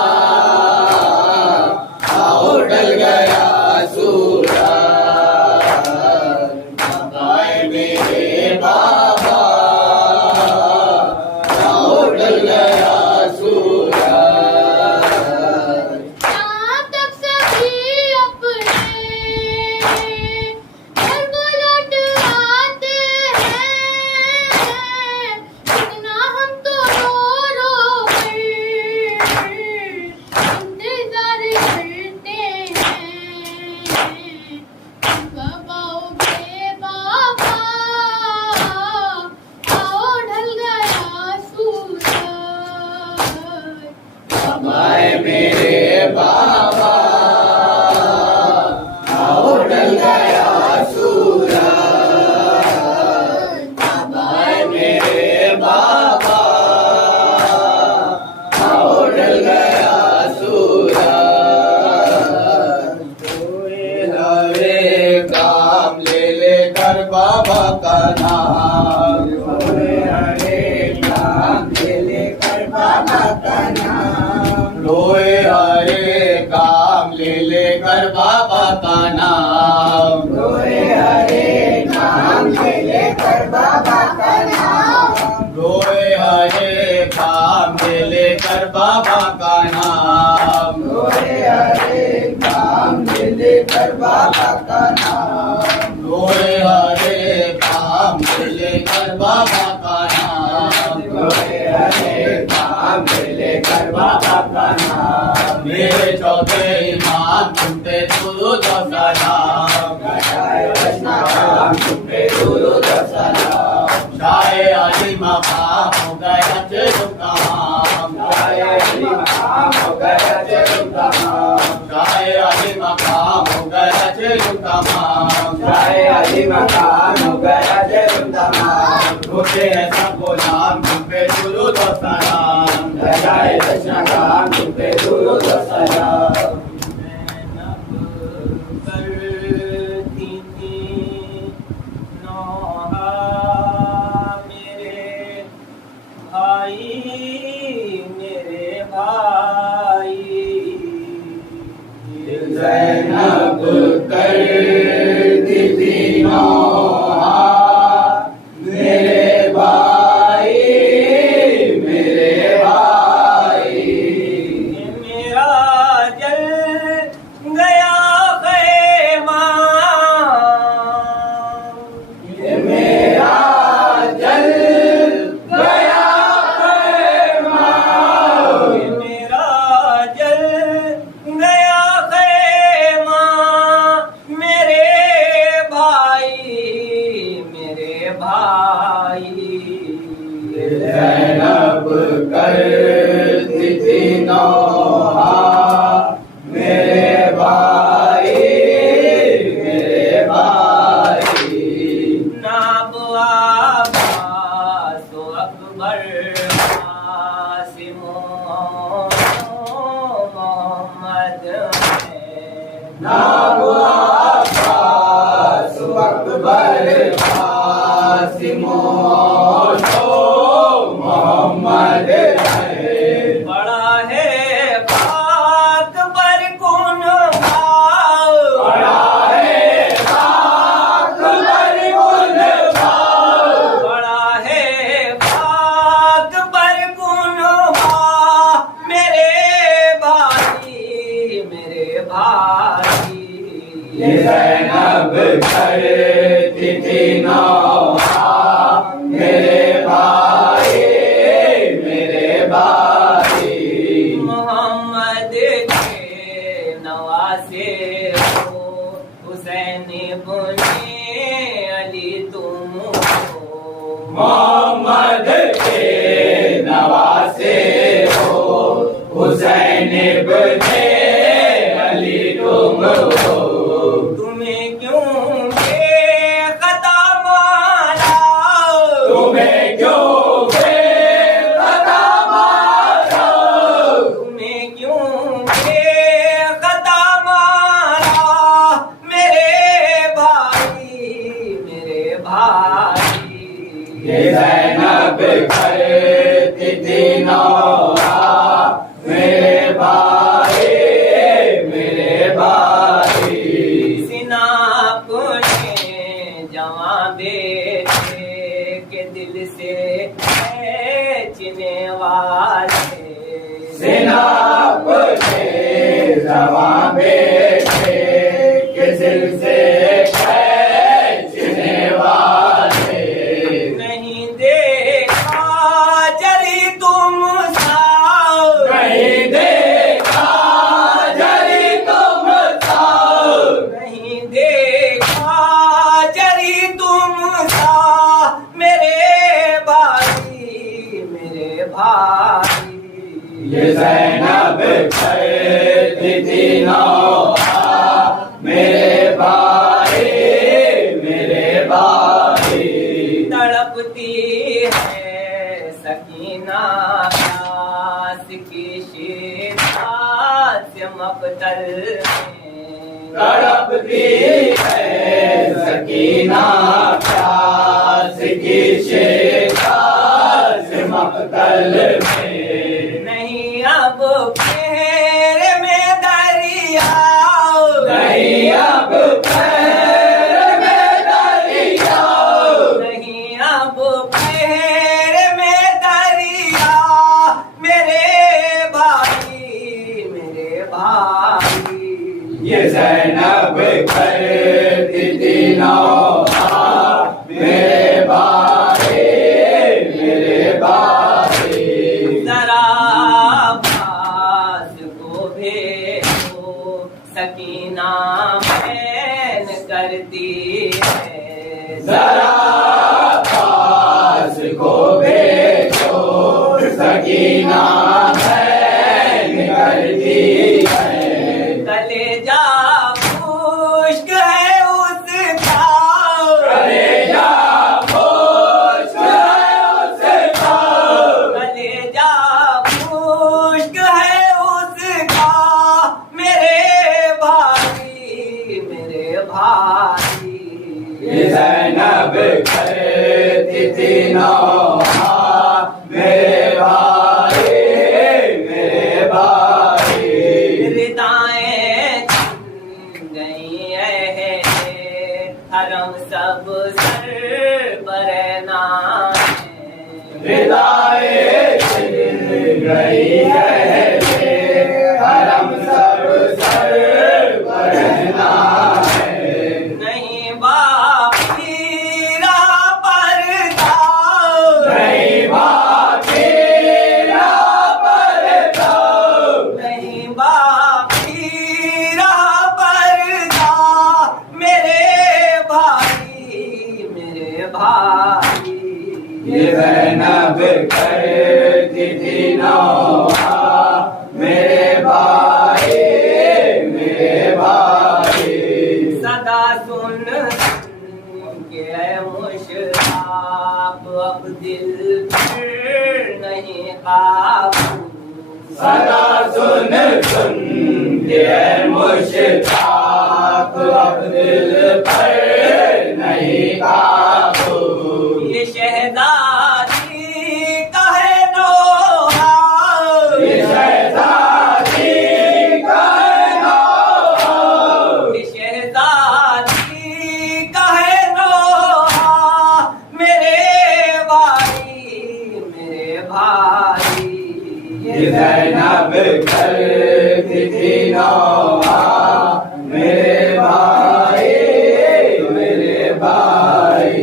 आओ ढल गया सूरज। बाबा मेरे बाबा आओ ढल गया सूरज। यहाँ तक सभी अपने घर को लौट आते हैं, इतना हम तो रो रो कर इंतजार करते हैं। कब आओगे बाबा, आओ ढल गया सूरज। बाबा मेरे बाबा आओ ढल गया सूरज। बाबा मेरे बाबा आओ ढल गया सूरज। कोई हरे काम ले लेकर बाबा का नाम, कोई हरे काम ले लेकर बाबा का नाम, रोए हरे काम ले लेकर बाबा का नाम, रोए हरे काम ले लेकर बाबा का नाम, रोए हरे काम ले लेकर बाबा का नाम, रोए हरे काम ले लेकर बाबा का नाम, रोए हरे काम ले लेकर बाबा का नाम, रोए हरे काम ले लेकर बाबा का नाम। मेरे चौथे इमाम तुम पे दुरूद और सलाम, वैष्णव तुम पे दुरूद और सलाम। शाहे अली मकाम हो गया चेतु तमाम, शाहे अली मकाम हो गया चेतु तमाम, शाहे अली मकाम हो गया चेतु तमाम, शाहे अली मकाम हो गया चेतु तमाम। रोते हैं सब गुलाम तुम पे दुरूद और सलाम, लगाए वैष्णव तुम पे दुरूद और सलाम। ज़ैनब करती थी नौहा मेरे भाई, मेरे भाई। मेरा जल करती थी नौहा मेरे भाई मेरे भाई। मोहम्मद के नवासे हो हुसैन इब्ने अली तुम हो। मोहम्मद के नवासे हो हुसैन इब्ने अली तुम हो। तुम्हें क्यों बेखता मारा, तुम्हें क्यों बेखता मारा, तुम्हें क्यों बेखता मारा, मेरे भाई मेरे भाई। ये ज़ैनब करती थी नौहा मेरे भाई मेरे भाई। सिनाप ने जवां बेटे के दिल से खींचने वाले, सिनाप ने जवां बेटे के दिल से खींचने वाले। नहीं देखा जली तुम सा, नहीं देखा जरी तुम सा, नहीं देखा जरी तुम सा, मेरे भाई मेरे भाई। ये ज़ैनब करती थी नौहा मेरे भाई मेरे भाई। तड़पती है सकीना प्यास की शिद्दत से मक़तल में। तड़पती है सकीना प्यास की शिद्दत से मक़तल में। नहीं अब फेर में दरिया, नहीं अब पैर में दरिया, नहीं अब फेर में दरिया, मेरे भाई मेरे भाई। ये ज़ैनब करती थी नौहा मेरे भाई मेरे भाई। जरा पास को भेजो सकीना मैन करती है। जरा पास को भेजो सकीना मैन करती है। कलेजा खुश्क है उसका, कलेजा खुश्क है उसका, कलेजा खुश्क है उसका, मेरे भाई मेरे भाई। ये ज़ैनब करती थी नौहा मेरे भाई मेरे भाई। रिदाएं छिन गई है हरम सब सर पर नाज़ें। रिदाएं छिन गई है हरम सब सर पर है। नहीं बाकी रहा पर्दा, नहीं बाकी रहा पर्दा, नहीं बाकी रहा पर्दा, मेरे भाई मेरे भाई। ये ज़ैनब करती थी नौहा मेरे भाई मेरे भाई। सदा सुन के ऐ मुश्ताक अब दिल पर नहीं काबू। सदा सुन सुन के मुश्ताक अब दिल पर नहीं काबू। ये शहजादी का है नोहा, ये शहजादी का है नौहा, ये शहजादी का है नोहा, मेरे भाई मेरे भाई। ये ज़ैनब करती थी नौहा मेरे भाई भाई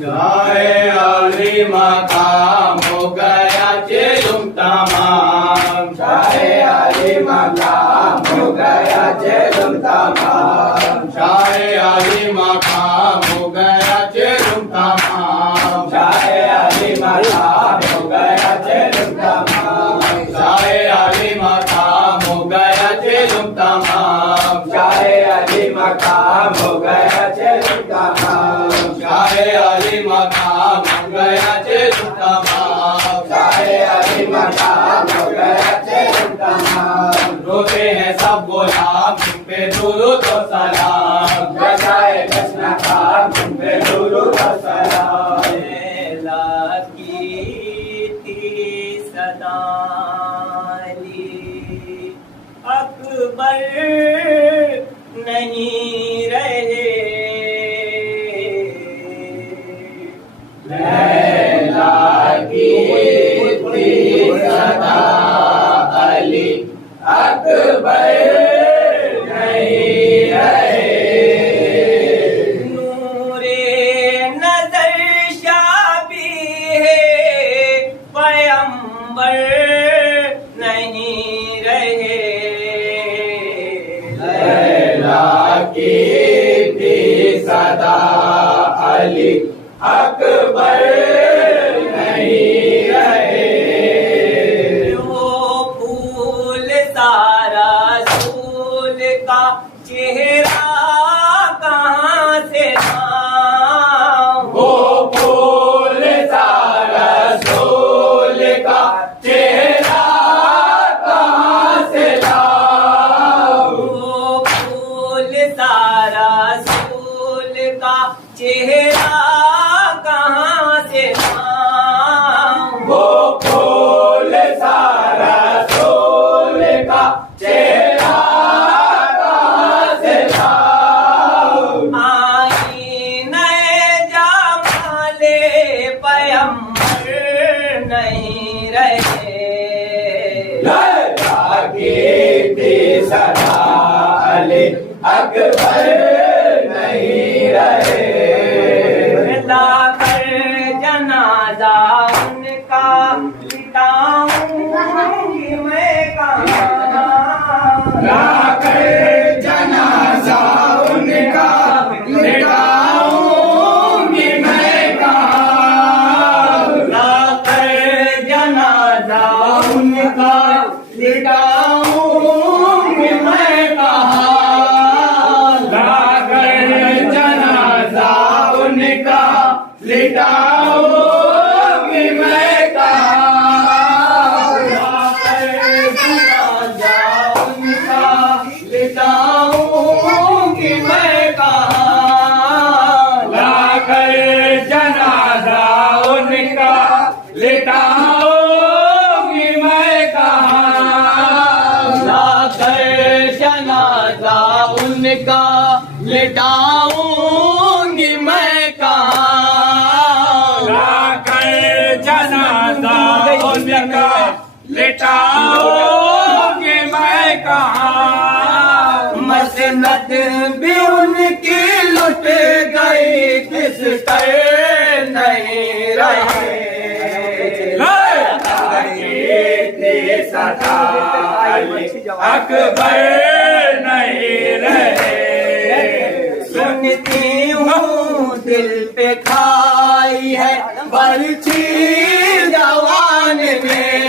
शाहे अली मकाम हो गया चेलुम तमाम शाहे अली मकाम हो गया चेलुम तमाम शाहे अली मकाम हो गया चेलुम तमाम शाहे अली मकाम हो गया चेलुम तमाम शाहे अली मकाम हो गया चेलुम तमाम शाहे अली मकाम हो गया चेलुम तमाम शाहे अली मकाम हो गया चेलुम तमाम शाहे अली मकाम हो गया चेलुम तमाम रोते हैं सब गुलाम तुम पे दुरूद और सलाम बजाए जश्न का तुम पे दुरूद और सलाम लैला की थी सदा अकबर नहीं रहे लैला की थी सदा अली अकबर नहीं रहे नूरे नजर शाबी है पैगंबर नहीं रहे लैला की थी सदा अली अकबर नहीं रहे वो फूल सारा सूल का चेहरा कहाँ से लाऊं? वो फूल सारा सोल का चेहरा कहाँ से लाऊं? वो फूल सारा सूल का चेहरा कहाँ से लाऊं? वो फूल सारा सोल का चेहरा कहाँ से लाऊं? आईने जमाले पैगंबर नहीं रहे लैला की थी सदा अली अकबर नहीं रहे लाकर जनाजा उनका लिटाऊंगी मैं कहाँ लाकर जनाजा उनका लिटाऊंगी मैं कहाँ लाकर जनाजा उनका लिटाऊंगी मैं कहाँ लाकर जनाजा उनका लिटाऊंगी मैं कहाँ लाकर जनाजा उनका लिटाऊंगी मैं कहाँ लाकर जनाजा उनका लिटाऊंगी मैं कहाँ लाकर जनाजा उनका लिटाऊंगी मैं कहाँ लाकर जनाजा उनका लिटाऊंगी मैं कहाँ मसनद भी उनकी लुट गई किस कर नहीं रहे सदा अकबर नहीं रहे सुनती हूँ दिल पे खाई है बरछी जवान में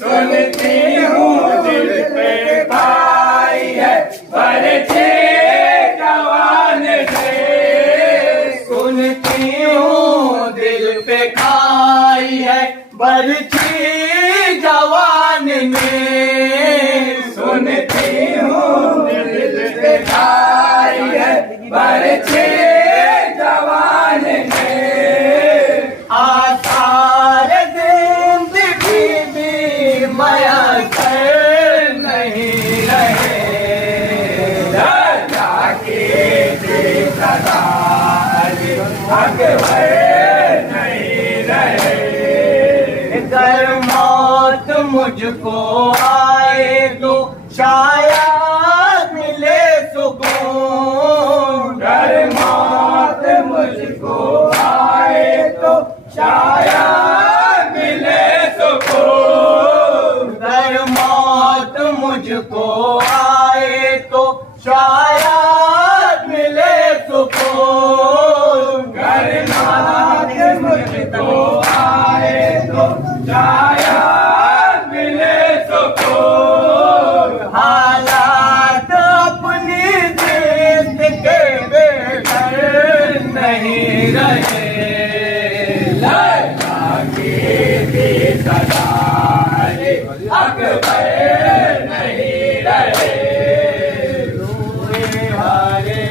सुनती हूँ दिल पे खाई है बरछी जवान से सुनती हूँ दिल पे खाई है बरछी जवान में सुनती हूँ दिल पे खाई है बरछी जवान में आसार जिंदगी भी माया कर नहीं रहे लैला की थी सदा अली अकबर नहीं रहे अगर मौत मुझको आए तो शायद मिले सुकून घर मौत मुझको आए तो शायद मिले सुकून। घर नाज मुझको आए तो शायद मिले सुकून। हालात अपनी जिद के बेघर नहीं रहे। अकबर नहीं रहे। रोए हरे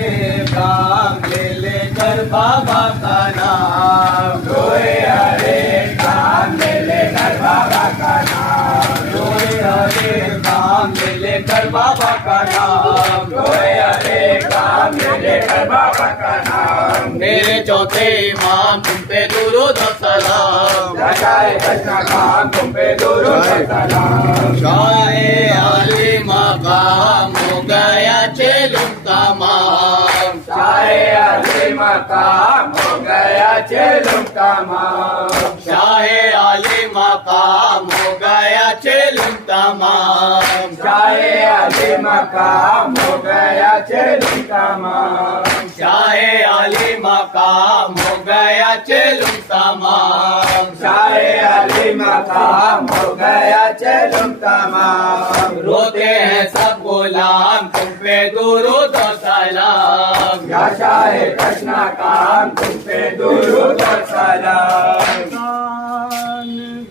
काम ले कर बाबा का नाम। रोए हरे काम ले कर बाबा का नाम। रोए हरे काम ले कर बाबा का नाम। रोए हरे काम ले कर बाबा का नाम। मेरे चौथे इमाम तुम पे दुरूद और सलाम। जाए बचना काम तुम पे दुरूद और सलाम। शाहे आली मकाम हो गया चेलुम तमाम। शाहे आली मकाम हो गया चेलुम तमाम। शाहे आली मकाम हो गया चेलुम तमाम। शाहे आली मकाम हो गया चेलुम तमाम। शाहे आली मकाम हो गया चेलुम तमाम। शाहे आली मकाम हो गया चेलुम तमाम। रोते हैं सब गुलाम तुम पे दुरूद और सलाम। या शाहे कृष्णा काम तुम पे दुरूद और सलाम।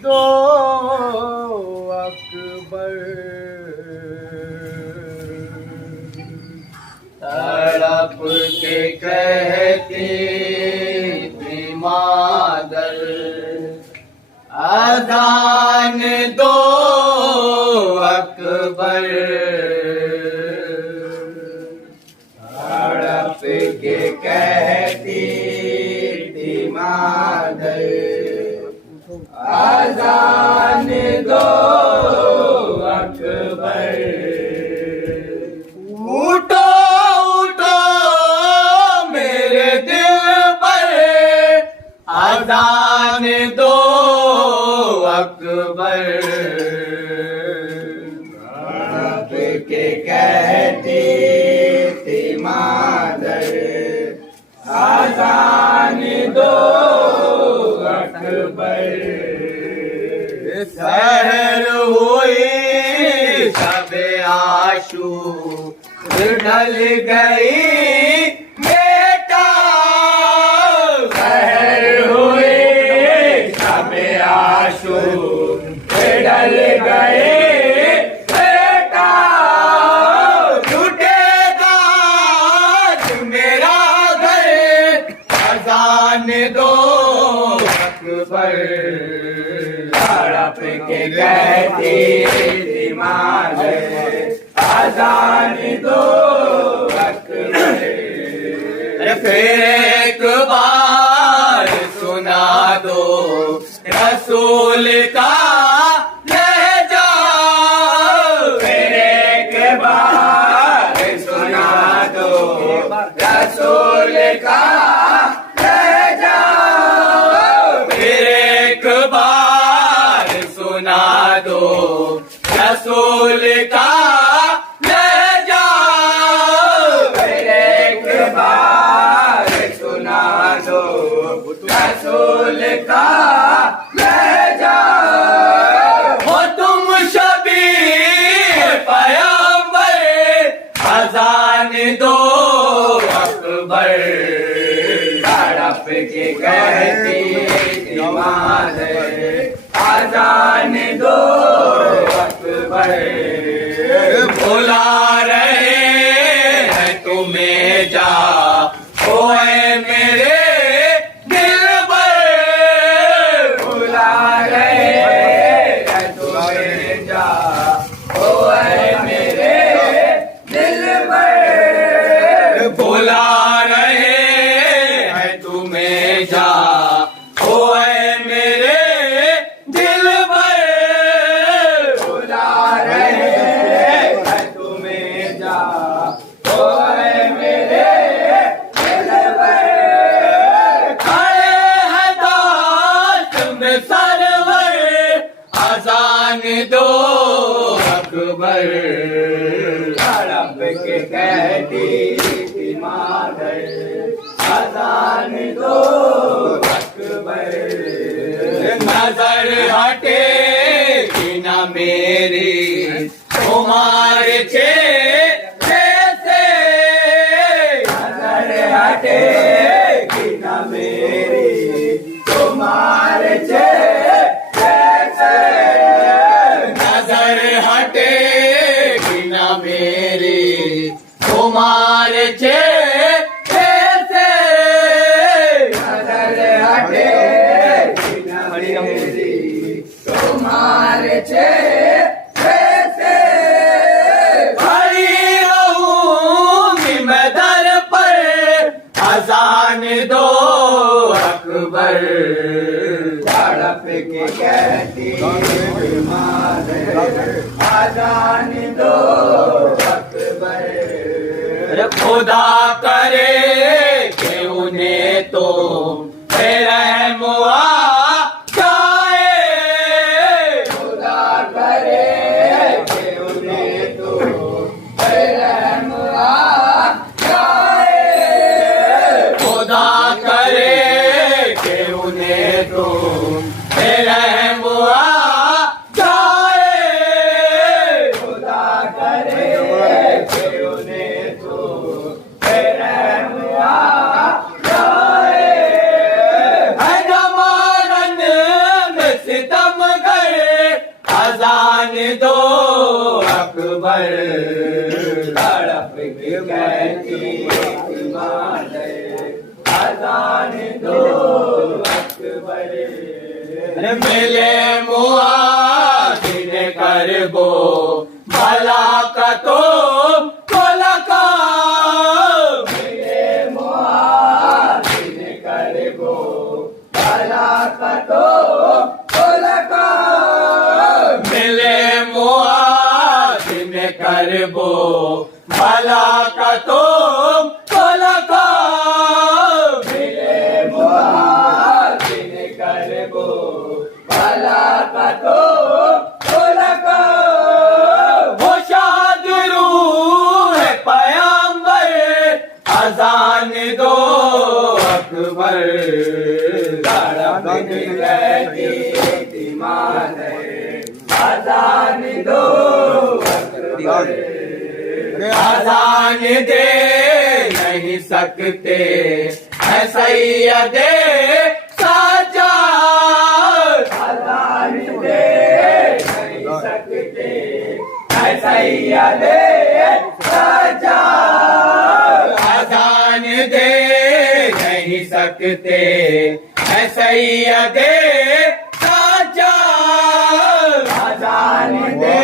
दो अकबर तड़प के कहती थी मादर अजान दो अकबर। तड़प के कहती थी मादर अजान दो अकबर। उठो उठो मेरे दिल पर अजान दो अकबर। बाप के कहती थी मादर अजान दो अकबर। सहर हुई सब आशू ढल गई बेटा। सहर हुई सब आशू ढल गए बेटा। टूटेगा मेरा घर अजान दो अकबर। तड़प के कहती थी मादर अजान दो अकबर। फिर एक बार सुना दो रसूल का लहजा। फिर एक बार सुना दो रसूल का लहजा। फिर एक बार सुना दो रसूल का लहजा। फिर एक बार सुना दो रसूल का लहजा। हो तुम शबीर पैगंबर अजान दो अकबर। तड़प के कहती थी मादर अजान दो अकबर। बुला रहे हैं तुम्हें जा ओए मेरे दिल पर। बुला रहे हैं तुम्हें जा ओए मेरे दिल पर। बुला रहे हैं तुम्हें जा ओए मेरे दिल पर। बुला रहे हैं तुम्हें जा ओए मेरे दिल पर। खड़े हैं दाश्त में सरवर अजान दो अकबर तड़प के कहती थी मादर अजान दो अकबर। नजर हटे कि न मेरी तुम्हारे चेहरे से, नजर हटे कि न मेरी तुम्हारे चेहरे से, नजर हटे कि न मेरी तुम्हारे चेहरे से, नजर हटे कि न मेरी तुम्हारे चेहरे से। खड़ी रहूंगी मैं दर पर अजान दो अकबर तड़प के कहती अजान दो अकबर। खुदा करे कि उन्हें तो रहम आ जाए, खुदा करे कि उन्हें तो रहम आ जाए, खुदा करे कि उन्हें तो रहम आ जाए, खुदा करे कि उन्हें तो रहम आ जाए। है जमानन में सितम गए अजान दो अकबर तड़प के कहती मादर अजान दो अकबर। मिले मुआजिन कर गो भला का तो लका, मिले मुआजिन कर गो भला का तो लका, मिले मुआजिन कर गो भला का तो लका, मिले मुआजिन कर गो भला का तो लका। वो शाद रूह पैगंबर अजान दो अकबर तड़प के कहती थी मादर अजान दो अकबर। अजान दे नहीं सकते है सैयदे साजा, अजान दे नहीं सकते है सैयदे साजा, अजान दे नहीं सकते है सैयदे साजा, अजान दे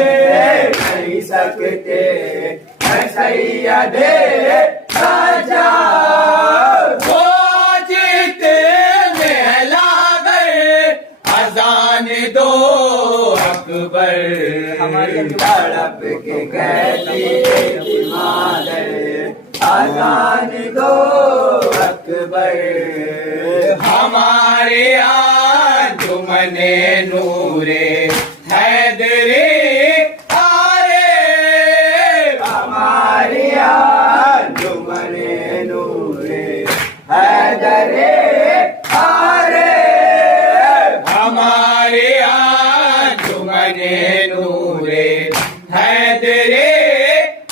नहीं सकते है सैयदे साजा। वो जीतने गए अजान दो अकबर तड़प के कहती मादर अजान दो अकबर। हमारे अंजुमने नूरे हैदरी आरे, हमारे अंजुमने नूरे हैदरी आरे, हमारे अंजुमने नूरे हैदरी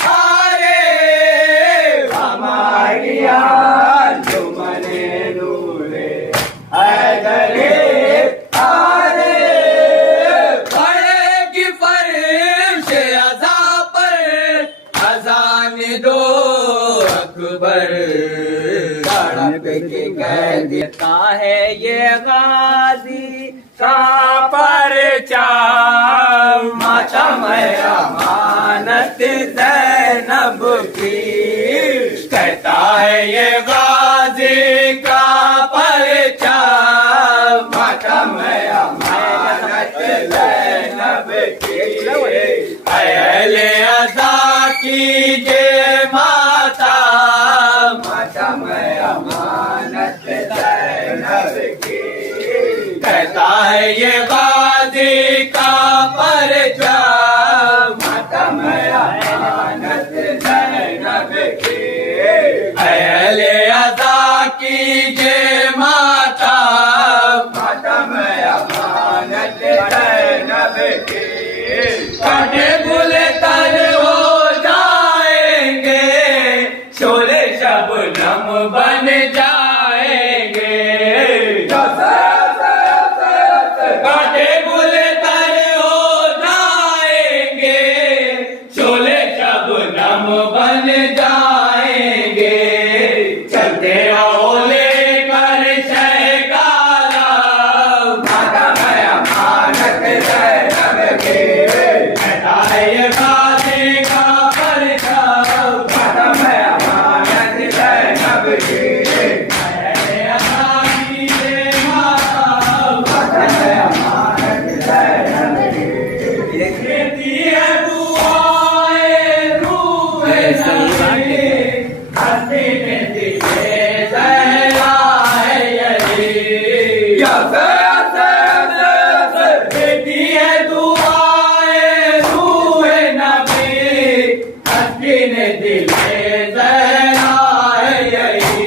आरे, हमारी अंजुमने नूरे हैदरी आरे। पड़ेगी फर्श अज़ा पर अजान दो अकबर तड़प के कह देता है ये गाजी का परचा, मातम अमानत ज़ैनब की, कहता है ये गाजी का परचा, मातम अमानत ज़ैनब की। अहले अज़ा कीजिए माता, मातम अमानत ज़ैनब की, कहता है ये गाजी का परचा, माता अमानत ज़ैनब की, अहले अदा कीजिए माता, मातम अमानत ज़ैनब की, कांटे बुले तर हो जाएंगे, शोले शबनम बन जाएंगे, कांटे बुले तर हो जाएंगे, शोले शबनम बन जाएंगे, चलते आओ लेकर शहकारा, मातम अमानत ज़ैनब की, हटाए गाज़ी का परचम, मातम अमानत ज़ैनब की, अहले अदा कीजिए माता, मातम अमानत ज़ैनब की, देती है दुआएं रूह नबी, हस्ती में दिले ज़हरा है यही, देती है दुआएं रूह नबी, हस्ती में दिले ज़हरा है यही,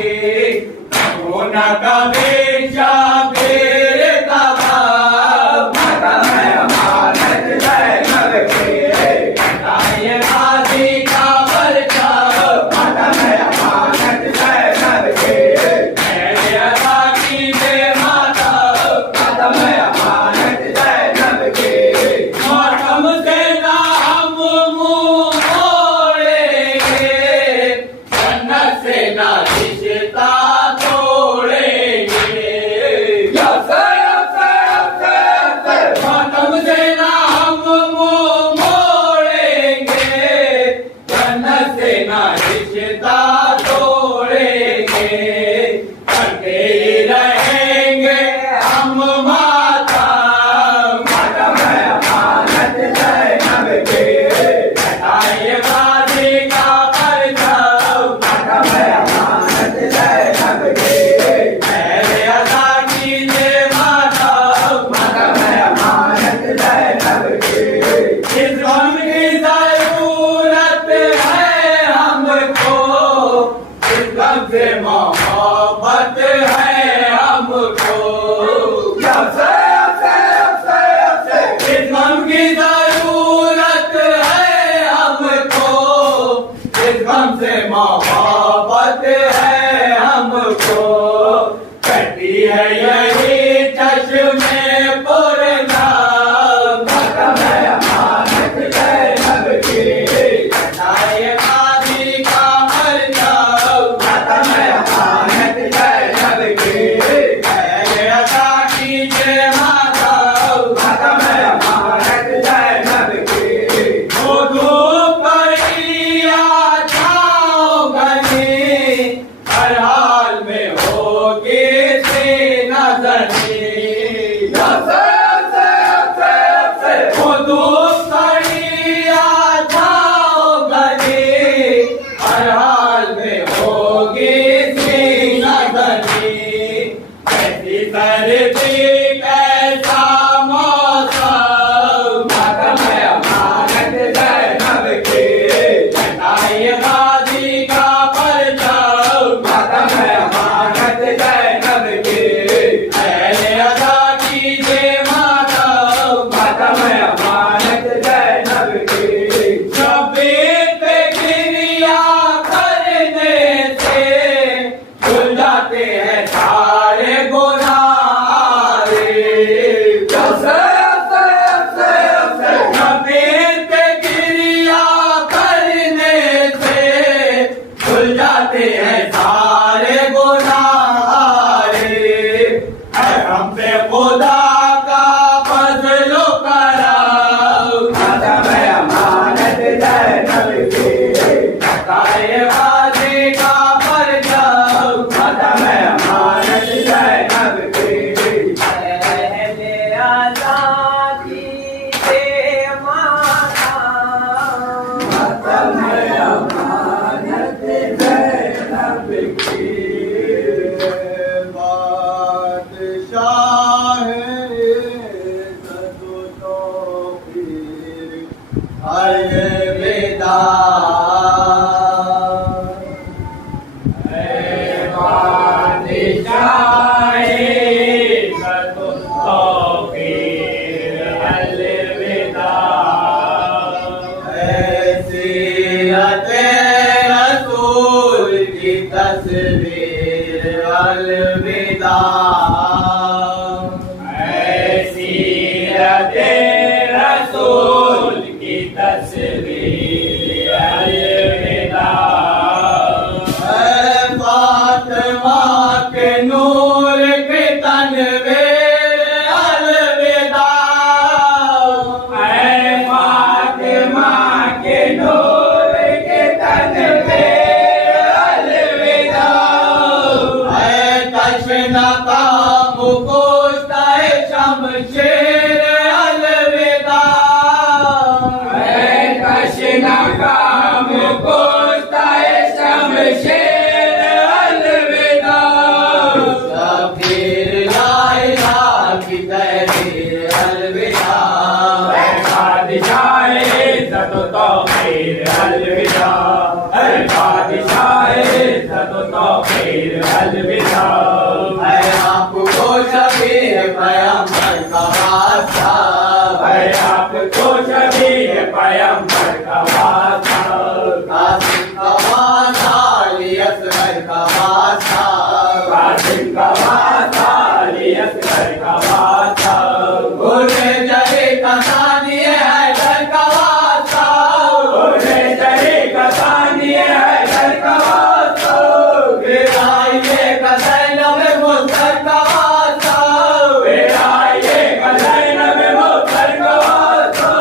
होना कभी शाबिर तबाब, मातम अमानत ज़ैनब की, हटाए गाज़ी का परचम, मातम अमानत ज़ैनब की, अहले अदा कीजिए माता, मातम अमानत ज़ैनब की, मातम से ना हम मुँह मोड़ेंगे, जन्नत से ना रिश्ता तोड़ेंगे, मातम से ना हम मुँह मोड़ेंगे, जन्नत से ना रिश्ता तोड़ेंगे, करते ही रहेंगे हम माता, मातम अमानत ज़ैनब की, हटाए गाज़ी का परचम, मातम अमानत ज़ैनब की, अहले अदा कीजिए माता, मातम अमानत ज़ैनब की, इस गम की ज़रूरत है हमको, इस गम से मोहब्बत है हमको, इस गम की ज़रूरत है हमको, इस गम से मोहब्बत है हमको, कहती है यही चश्मे पुरना, मातम अमानत ज़ैनब की, हटाए गाज़ी का परचम, मातम अमानत ज़ैनब की, अहले अदा कीजिए माता, मातम अमानत ज़ैनब की, वो धूप पड़ी आ जाओ गली, हर हाल में होगी सी नज़री, वो धूप पड़ी आ जाओ गली, हर हाल में होगी सी नज़री, कैसी सर्दी कैसा मौसम, मातम अमानत ज़ैनब की, हटाए गाज़ी का परचम, मातम अमानत ज़ैनब की, अहले अदा कीजिए माता, मातम अमानत ज़ैनब की, शबीर पे गिरिया करने से खुल जाते हैं सारे गुनाह, जाए तौफीर अलविदा। सीरत रसूल की तस्वीर अलविदा। सीरत रसूल की तस्वीर अलविदा। फातिमा के नूर के तनवीर अलविदा। फातिमा के नूर के तनवीर अलविदा। तशना का मुकुट शमशेर अलविदा। तशना का मुकुट शमशेर अलविदा। शबीर लाइला की तहरीर अलविदा। बादशाह इज़्ज़त तौक़ीर अलविदा। बादशाह इज़्ज़त तौक़ीर अलविदा। आपको शबीर पैगंबर का वास्ता। आपको शबीर पैगंबर का वास्ता। कासिम का वास्ता अली असगर का वास्ता। कासिम का वास्ता अली असगर का वास्ता। उन्हें जरे का सानिए हैदर का वास्ता। उन्हें जरे का सानिए हैदर का वास्ता। विराइए का ज़ैनब मुज़फ़्फ़र का वास्ता। विराइए का ज़ैनब मुज़फ़्फ़र का वास्ता।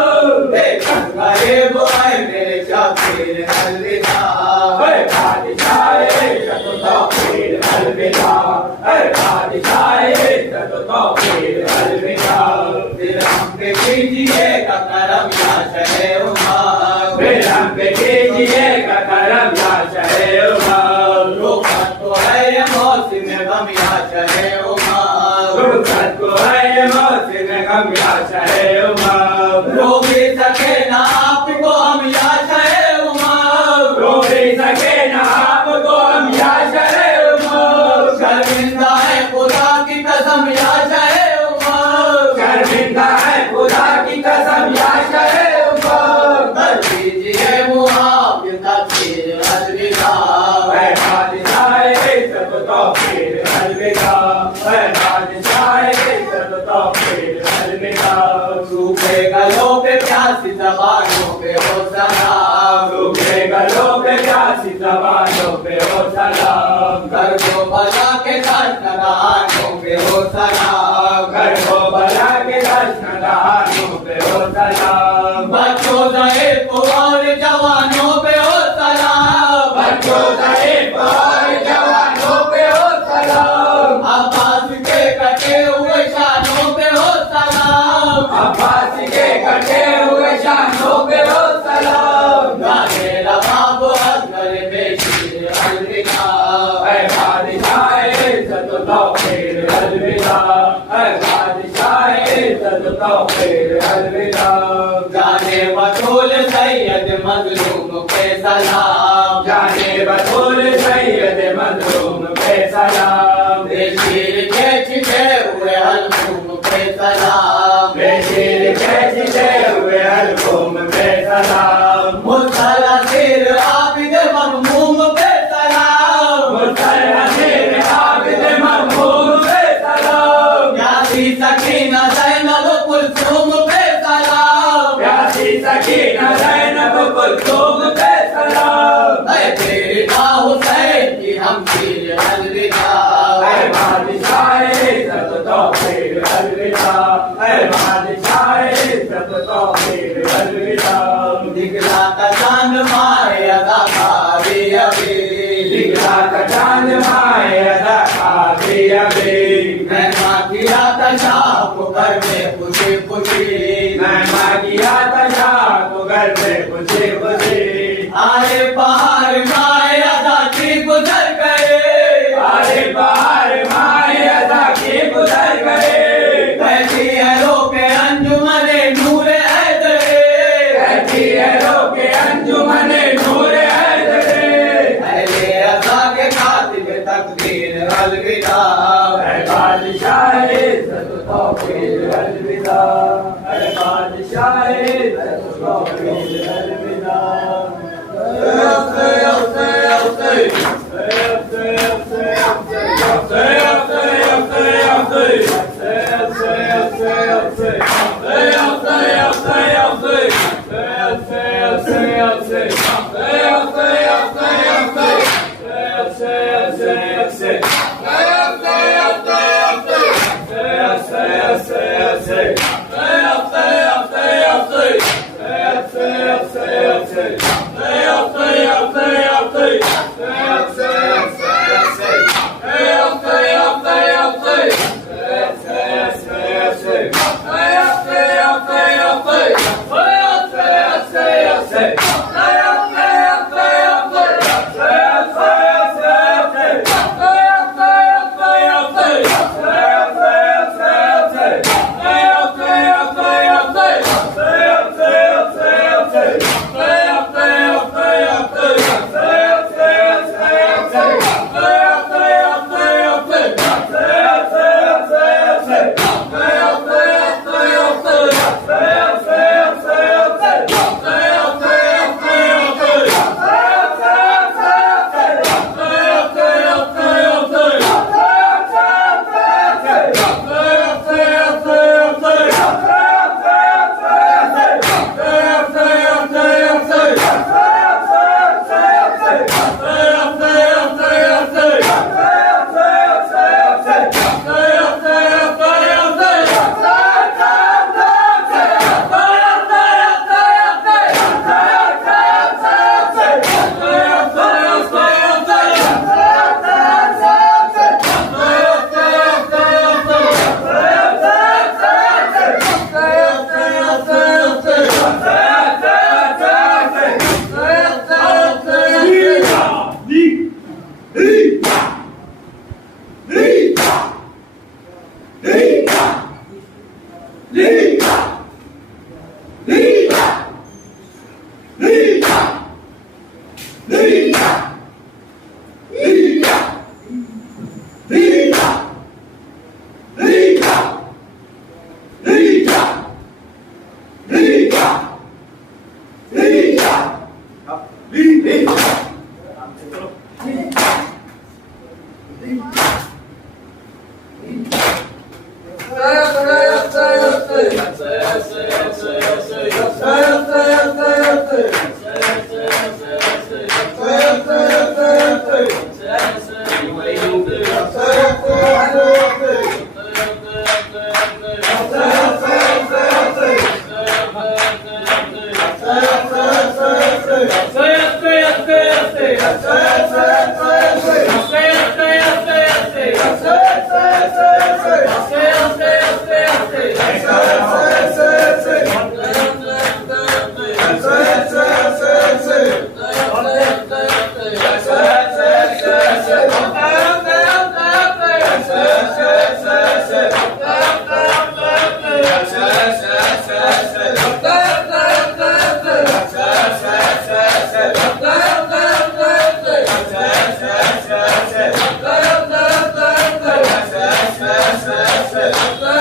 देखन गरीब है मेरे शबीर अलविदा। बादशाह इज़्ज़त तौक़ीर अलविदा। बादशाह इज़्ज़त तौक़ीर अलविदा। फिर हम पे कीजिएगा करम या शहे उमर। फिर हम पे कीजिएगा करम या शहे उमर। रुखसत को है ये मौसम गम या शहे उमर। रुखसत को है ये मौसम गम या शहे उमर। रो भी सके ना आपको हम या शहे उमर। रो भी सके ना आपको हम या शहे उमर। शर्मिंदा है खुदा की कसम या शहे उमर। शर्मिंदा है खुदा की कसम या शहे उमर। कर दीजिए मुआफ़ तक़दीर अलविदा। बादशाह इज़्ज़त तौक़ीर अलविदा। बादशाह इज़्ज़त तौक़ीर अलविदा। सूखे गलों पे प्यासी ज़बानों पे हो सलाम। सूखे गलों पे प्यासी ज़बानों पे हो सलाम। कर दो बला के दर्शनदानों पे हो सलाम। घर को बला के दर्शनदानों पे हो सलाम। बच्चों ज़ईफ़ और जवानों पे हो सलाम। बच्चों ज़ईफ़ और जवानों पे हो सलाम। अब्बास के कटे हुए शानों पे हो सलाम। अब्बास के कटे हुए शानों पे हो सलाम। गाने रबाब असगर बेशीर अलविदा। बादशाह इज़्ज़त तौक़ीर अलविदा। बादशाह इज़्ज़त तौक़ीर अलविदा। जाने बतूल सैयद मजलूम पे सलाम। जाने बतूल सैयद मज़लूम पे सलाम। बेशीर के छिपे हुए हलकूम पे सलाम। बेशीर के छिपे हुए हलकूम पे सलाम। मुसलसिल आबिद ममूम पे सलाम। मुसलसिल आबिद ममूम पे सलाम। प्यासी सकीना ज़ैनब कुलसूम पे सलाम। प्यासी सकीना ज़ैनब कुलसूम पे सलाम। ऐ तेरे हुसैन की हमशीर अलविदा। बादशाह इज़्ज़त तौक़ीर अलविदा। बादशाह इज़्ज़त तौक़ीर अलविदा। दिखलाता चांद माए अदाकारी अभी। दिखलाता चांद माए अदाकारी अभी। मैं माँ की रात शाह को घर में खुशी खुशी। मैं माँ किया था को घर में खुशी खुशी। आए बाहर माए अदा की गुजर गए। आए बाहर माए अदा की गुजर गए। कहती है रोके अंजुमने नूरे हैदरे। कहती है रोके अंजुमने नूरे हैदरे। अहले अदा के खातिर तकदीर अलविदा। अलविदा, अरे बादशाहे अलविदा। Yes,